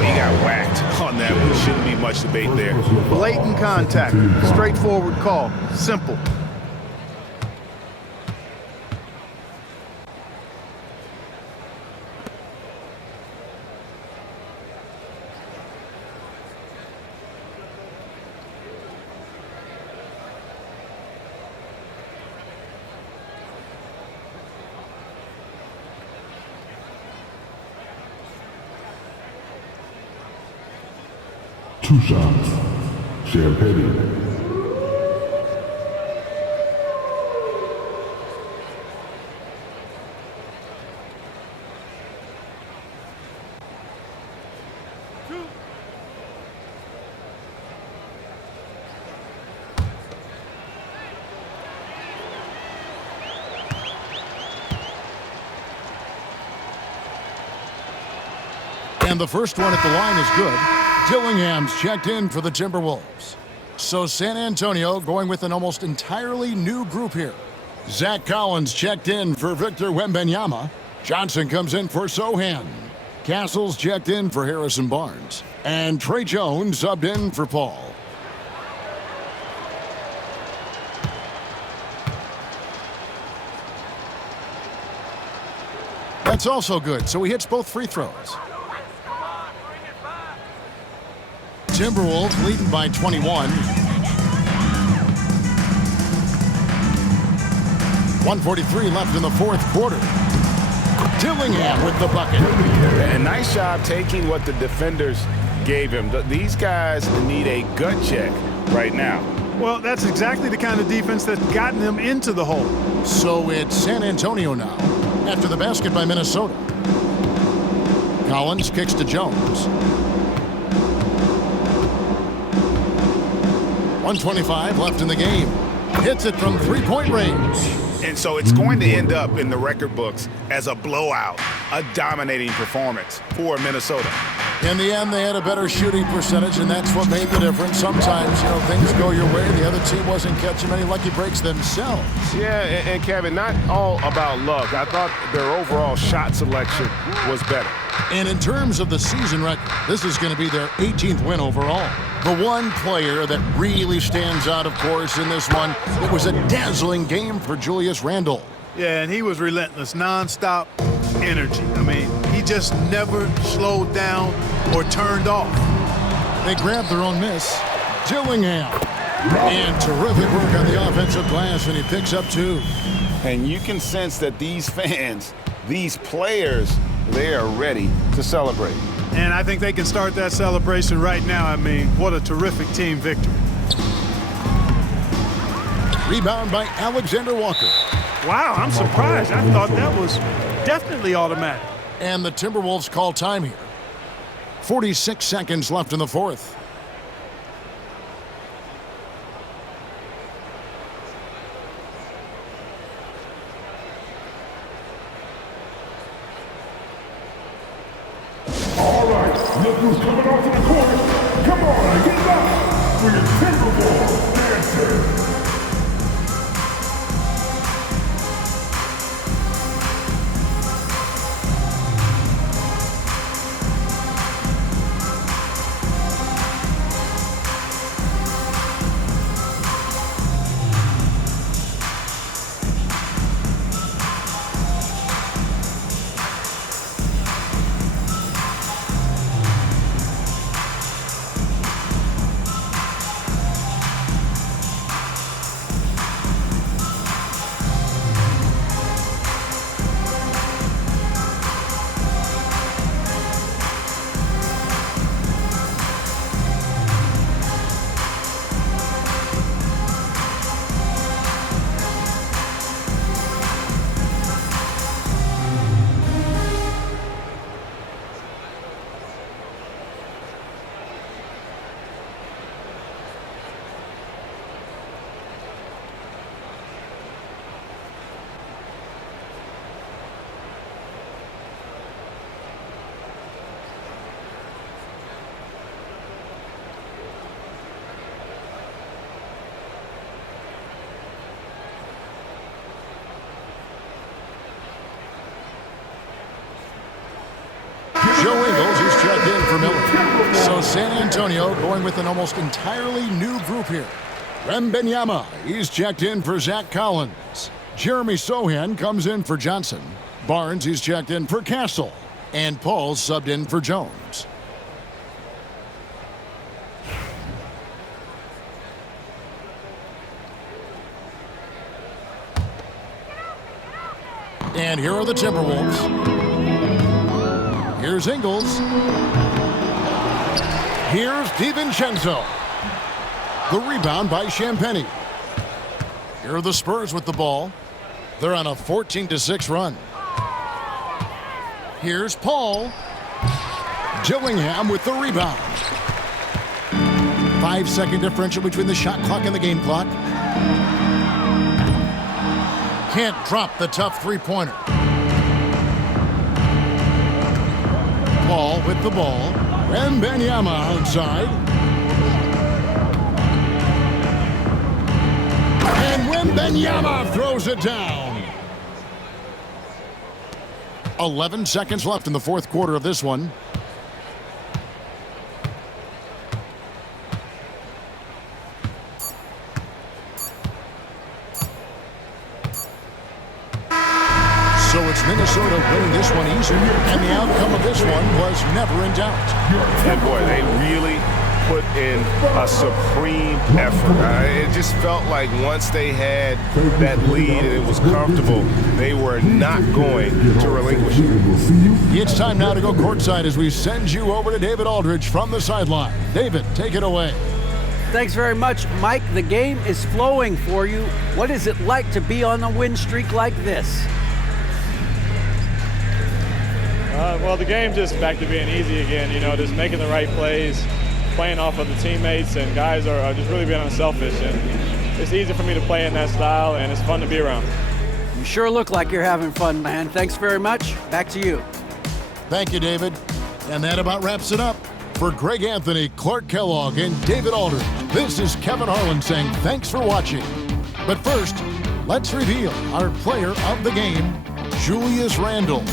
he got whacked on that one. Shouldn't be much debate there. Blatant contact, straightforward call, simple. Two shots. Champagnie. And the first one at the line is good. Dillingham's checked in for the Timberwolves. So San Antonio going with an almost entirely new group here. Zach Collins checked in for Victor Wembanyama. Johnson comes in for Sochan. Castles checked in for Harrison Barnes. And Trey Jones subbed in for Paul. That's also good, so he hits both free throws. Timberwolves leading by 21. 1:43 left in the fourth quarter. Dillingham with the bucket. And nice job taking what the defenders gave him. These guys need a gut check right now. Well, that's exactly the kind of defense that's gotten them into the hole. So it's San Antonio now, after the basket by Minnesota. Collins kicks to Jones. 1:25 left in the game. Hits it from three-point range. And so it's going to end up in the record books as a blowout, a dominating performance for Minnesota. In the end, they had a better shooting percentage, and that's what made the difference. Sometimes, things go your way. The other team wasn't catching many lucky breaks themselves. Yeah, and Kevin, not all about luck. I thought their overall shot selection was better. And in terms of the season record, this is going to be their 18th win overall. The one player that really stands out, of course, in this one, it was a dazzling game for Julius Randle. Yeah, and he was relentless, nonstop energy. I mean, he just never slowed down or turned off. They grabbed their own miss. Dillingham. And terrific work on the offensive glass, and he picks up 2. And you can sense that these fans, these players, they are ready to celebrate. And I think they can start that celebration right now. I mean, what a terrific team victory. Rebound by Alexander Walker. Wow, I'm surprised. I thought that was definitely automatic. And the Timberwolves call time here. 46 seconds left in the fourth. All right, look who's coming onto the court. Come on, get up for your Timberwolves dancer. Joe Ingles is checked in for Miller. So San Antonio going with an almost entirely new group here. Wembanyama, he's checked in for Zach Collins. Jeremy Sochan comes in for Johnson. Barnes, he's checked in for Castle. And Paul subbed in for Jones. And here are the Timberwolves. Here's Ingles. Here's DiVincenzo. The rebound by Champagnie. Here are the Spurs with the ball. They're on a 14-6 run. Here's Paul. Dillingham with the rebound. 5-second differential between the shot clock and the game clock. Can't drop the tough three-pointer. Paul with the ball. Wembanyama outside. And Wembanyama throws it down. 11 seconds left in the fourth quarter of this one. So it's Minnesota winning this one easy, and the outcome of this one was never in doubt. And boy, they really put in a supreme effort. It just felt like once they had that lead and it was comfortable, they were not going to relinquish it. It's time now to go courtside as we send you over to David Aldridge from the sideline. David, take it away. Thanks very much, Mike. The game is flowing for you. What is it like to be on a win streak like this? Well, the game's just back to being easy again, just making the right plays, playing off of the teammates, and guys are just really being unselfish. And it's easy for me to play in that style, and it's fun to be around. You sure look like you're having fun, man. Thanks very much. Back to you. Thank you, David. And that about wraps it up. For Greg Anthony, Clark Kellogg, and David Aldridge, this is Kevin Harlan saying thanks for watching. But first, let's reveal our player of the game, Julius Randle.